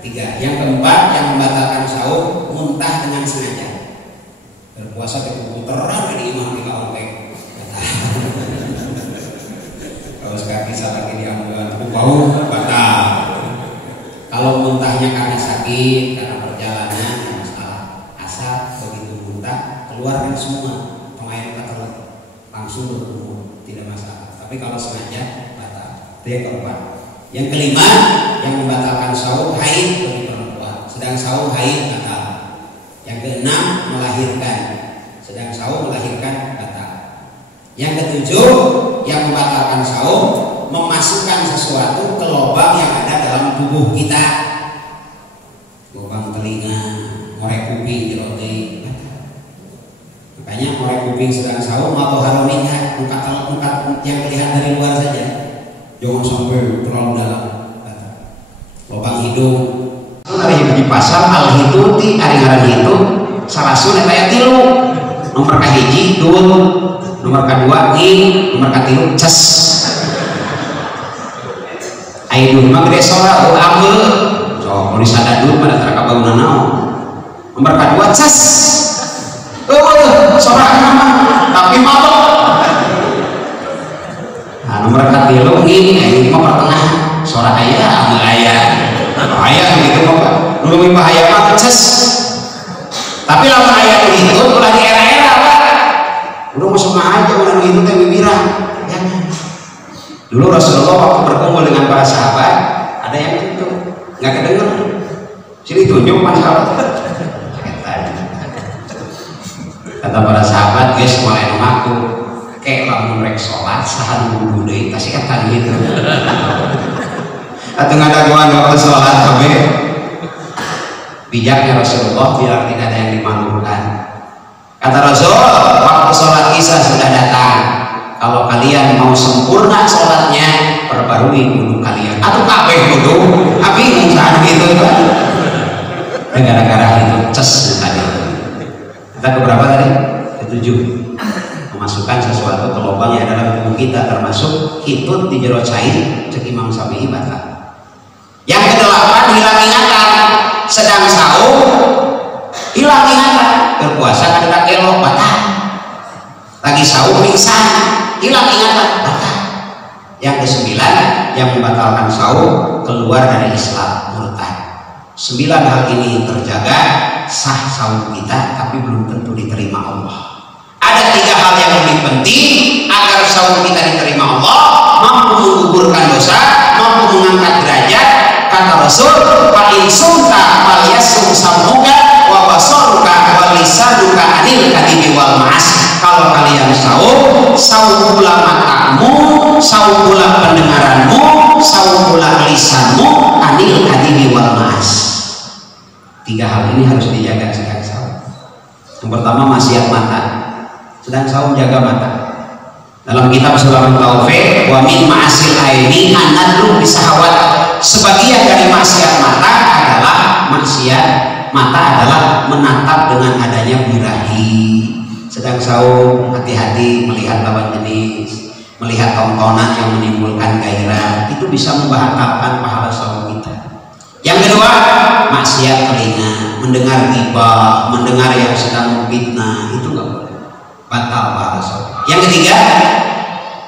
3. Yang keempat yang membatalkan saum muntah dengan sengaja. puasa terang di imam di kampung. Kalau kaki salah ini ambulan bau batal. Kalau muntahnya karena sakit, karena perjalanan, masalah asal begitu muntah keluarkan semua pemain kata langsung berkumur, tidak masalah. Tapi kalau sengaja batal. Itu yang keempat. Yang kelima, yang membatalkan saum haid bagi perempuan. Sedang saum haid batal. Yang keenam, melahirkan. Sedang saum melahirkan batal. Yang ketujuh, yang membatalkan saum memasukkan sesuatu ke lubang yang ada dalam tubuh kita. Lubang telinga, ngorek kuping, jeroti. Makanya ngorek kuping sedang saum atau haromingha, ungkat yang terlihat dari luar saja. Jangan sampai terlalu dalam. Lubang hidung. Hari di pasar al hituti ari-ari itu sarasun eta aya 3. Nomor kahiji dul, nomor kedua nging, nomor katilu ces. Aidun mah gede sora ambeul. So nu disadadun pada tara kabauna naon. Nomor kedua ces. Sora nama tapi mabok. Nah, nomor katilu nging, ini mah pertengahan. Sora aya ambeul aya. Aya gitu mah. Nu leuwih bahaya mah ces. Tapi lamun aya begitu ulah di era-era Pak. Udah masuk aja udah itu teh bibirang. Jangan. Dulu Rasulullah waktu berkumpul dengan para sahabat, ada yang itu nggak kedengar. Sini tunjuk para sahabat. Kata para sahabat, guys mulai mengaku, kayak lamun rek sholat, sahan wudhu deh, kasih kata gitu. Atau nggak ada doa nggak sholat sampai bijaknya Rasulullah biar tidak ada yang dimalukan. Kata Rasul, waktu sholat isya sudah datang. Kalau kalian mau sempurna sholatnya, perbarui wudhu kalian. Atau kabeh wudhu, bingung saat gitu kan? Gara-gara itu ces tadi. Kita keberapa tadi? Ketujuh. Memasukkan sesuatu ke lubang yang dalam tubuh kita, termasuk hitut di jero cair, cek Imam Syafi'i batal. Yang kedelapan, hilang ingatan. Sedang sahur, hilang ingatan. Berpuasa kada elok batal. Lagi sahur pingsan, hilang ingatan batal. Yang kesembilan, yang membatalkan sahur keluar dari Islam, murtad. 9 hal ini terjaga, sah sahur kita, tapi belum tentu diterima Allah. Ada 3 hal yang lebih penting agar sahur kita diterima Allah: mampu menggugurkan dosa, mampu mengangkat derajat. Kata Rasul, fa in sumta falyasum samuka wa basaruka wa lisanuka anil kadhibi wal ma'as. Kalau kalian sahur, sahur pula matamu, sahur pula pendengaranmu, sahur pula lisanmu anil kadhibi wal ma'as. 3 hal ini harus dijaga sedang sahur. Yang pertama, maksiat mata. Sedang sahur jaga mata. Dalam kitab Sulamun Taufik, wa min ma'asil aini anadru bisahawat. Sebagian dari maksiat mata adalah menatap dengan adanya birahi. Sedang sahur hati-hati melihat lawan jenis, melihat tontonan yang menimbulkan gairah, itu bisa membahayakan pahala sahur kita. Yang kedua, maksiat telinga, mendengar ghibah, mendengar yang sedang memfitnah, itu nggak boleh, batal pahala sahur. Yang ketiga,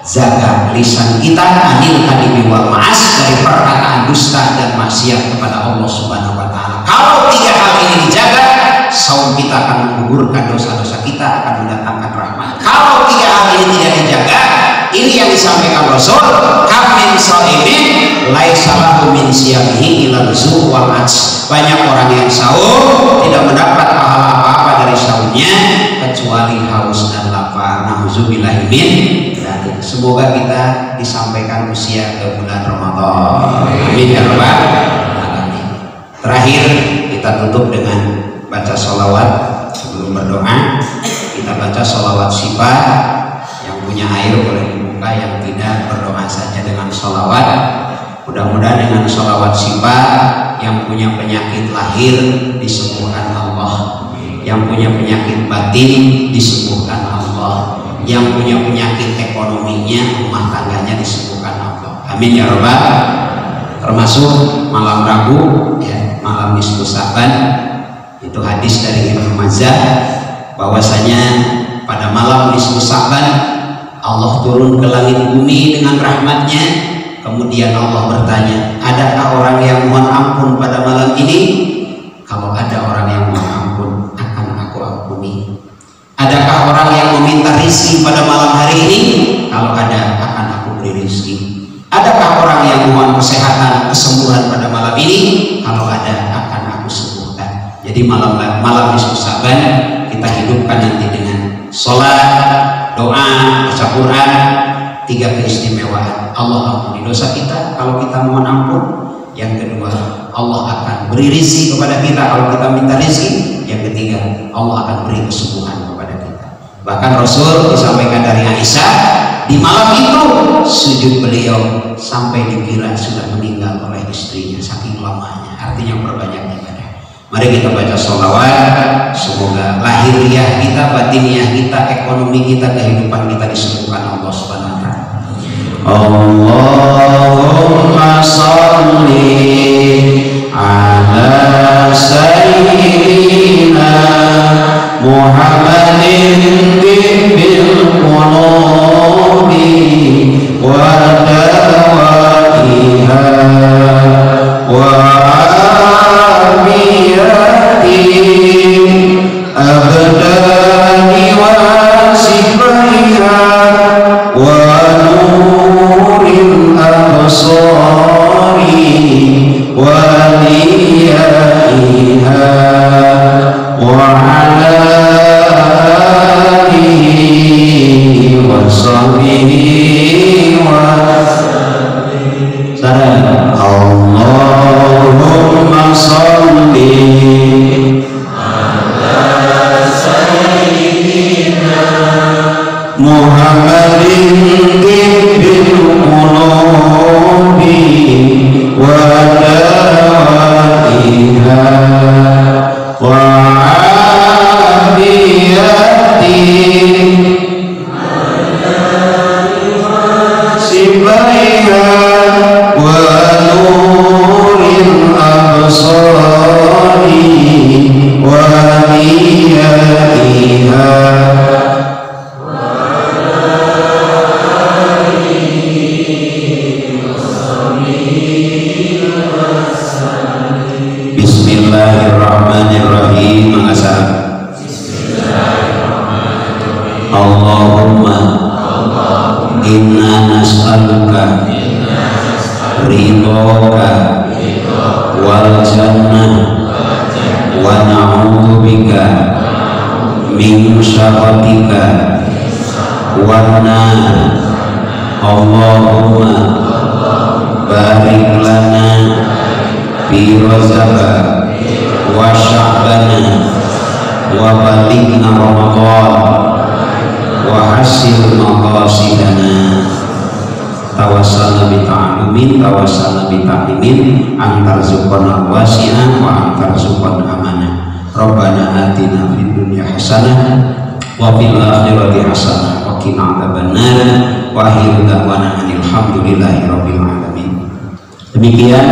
zakat lisan kita anil kadhibi wal ma'as, dari perkataan dusta dan maksiat kepada Allah Subhanahu wa taala. Kalau 3 hal ini dijaga, saum kita akan menggugurkan dosa-dosa kita, akan mendatangkan rahmat. Kalau 3 hal ini tidak dijaga, ini yang disampaikan Rasul, kam min shaimin laisa lahu min siyamihi illa zu wal ats. Banyak orang yang sahur tidak mendapat pahala apa-apa dari sahurnya kecuali haus dan lapar. Nauzubillahi min dzalik. Semoga kita disampaikan usia ke bulan Ramadan. Amin ya rabbal alamin. Terakhir kita tutup dengan baca sholawat. Sebelum berdoa kita baca sholawat syifa. Yang punya air boleh dibuka, yang tidak berdoa saja dengan sholawat. Mudah-mudahan dengan sholawat syifa, yang punya penyakit lahir disembuhkan Allah, yang punya penyakit batin disembuhkan Allah, yang punya penyakit ekonominya, rumah tangganya disembuhkan Allah. Amin ya rabbal. Termasuk malam Rabu, ya, malam nisfu Sa'ban, itu hadis dari Ibnu Majah bahwasanya pada malam nisfu Sa'ban Allah turun ke langit bumi dengan rahmatnya. Kemudian Allah bertanya, adakah orang yang mohon ampun pada malam ini? Kalau ada orang yang mohon ampun, akan aku ampuni. Adakah orang yang meminta rizki pada malam hari ini? Kalau ada, akan aku beri rizki. Adakah orang yang mohon kesehatan, kesembuhan pada malam ini? Kalau ada, akan aku sembuhkan. Jadi malam nisfu Sa'ban kita hidupkan nanti dengan sholat, doa, baca Quran, 3 keistimewaan. Allah ampuni dosa kita kalau kita mohon ampun. Yang kedua, Allah akan beri rizki kepada kita kalau kita minta rizki. Yang ketiga, Allah akan beri kesembuhan kepada kita. Bahkan Rasul disampaikan dari Aisyah, di malam itu sujud beliau sampai dikira sudah meninggal oleh istrinya, saking lamanya. Artinya perbanyak ibadah. Mari kita baca sholawat, semoga lahiriah kita, batiniah kita, ekonomi kita, kehidupan kita disembuhkan Allah Subhanahu wa ta'ala. Allahumma sholli ala sayyidina Muhammadin bil qulubi wa dawaiha wa abdani wa sifaiha wa nuril absari wa liyaiha wa ala alihi wa sahbihi wa sallam. Allahumma sholli Muhammadin bil qulubi wa dawaiha wa abiyati sibaiha wa nuril absari wa liyaiha. Bismillahirrahmanirrahim. Allahumma inna nas'aluka ridhoka wal jannah wa na'udzubika min syarratika wan nar. Allahumma barik lana fi Rajab wa Sya'ban wa balighna Ramadan wa hasil maqasidana. Tawassalna bi ta'lumin, tawassalna bi ta'limin, antar zuqana wasi'an wa antar zuqana amanah. Rabbana atina fid dunya hasanah wa fil akhirati hasanah wa qina adzabannar. Wa akhiru da'wana alhamdulillahi rabbil alamin. Demikian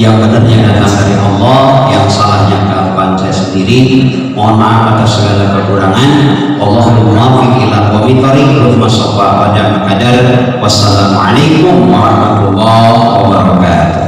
yang benarnya datang dari Allah, yang salahnya kealpan saya sendiri. Mohon maaf atas segala kekurangan. Allahumma muwaffiq ila aqwamit thoriq wa shawab wa qadar. Wassalamualaikum warahmatullahi wabarakatuh.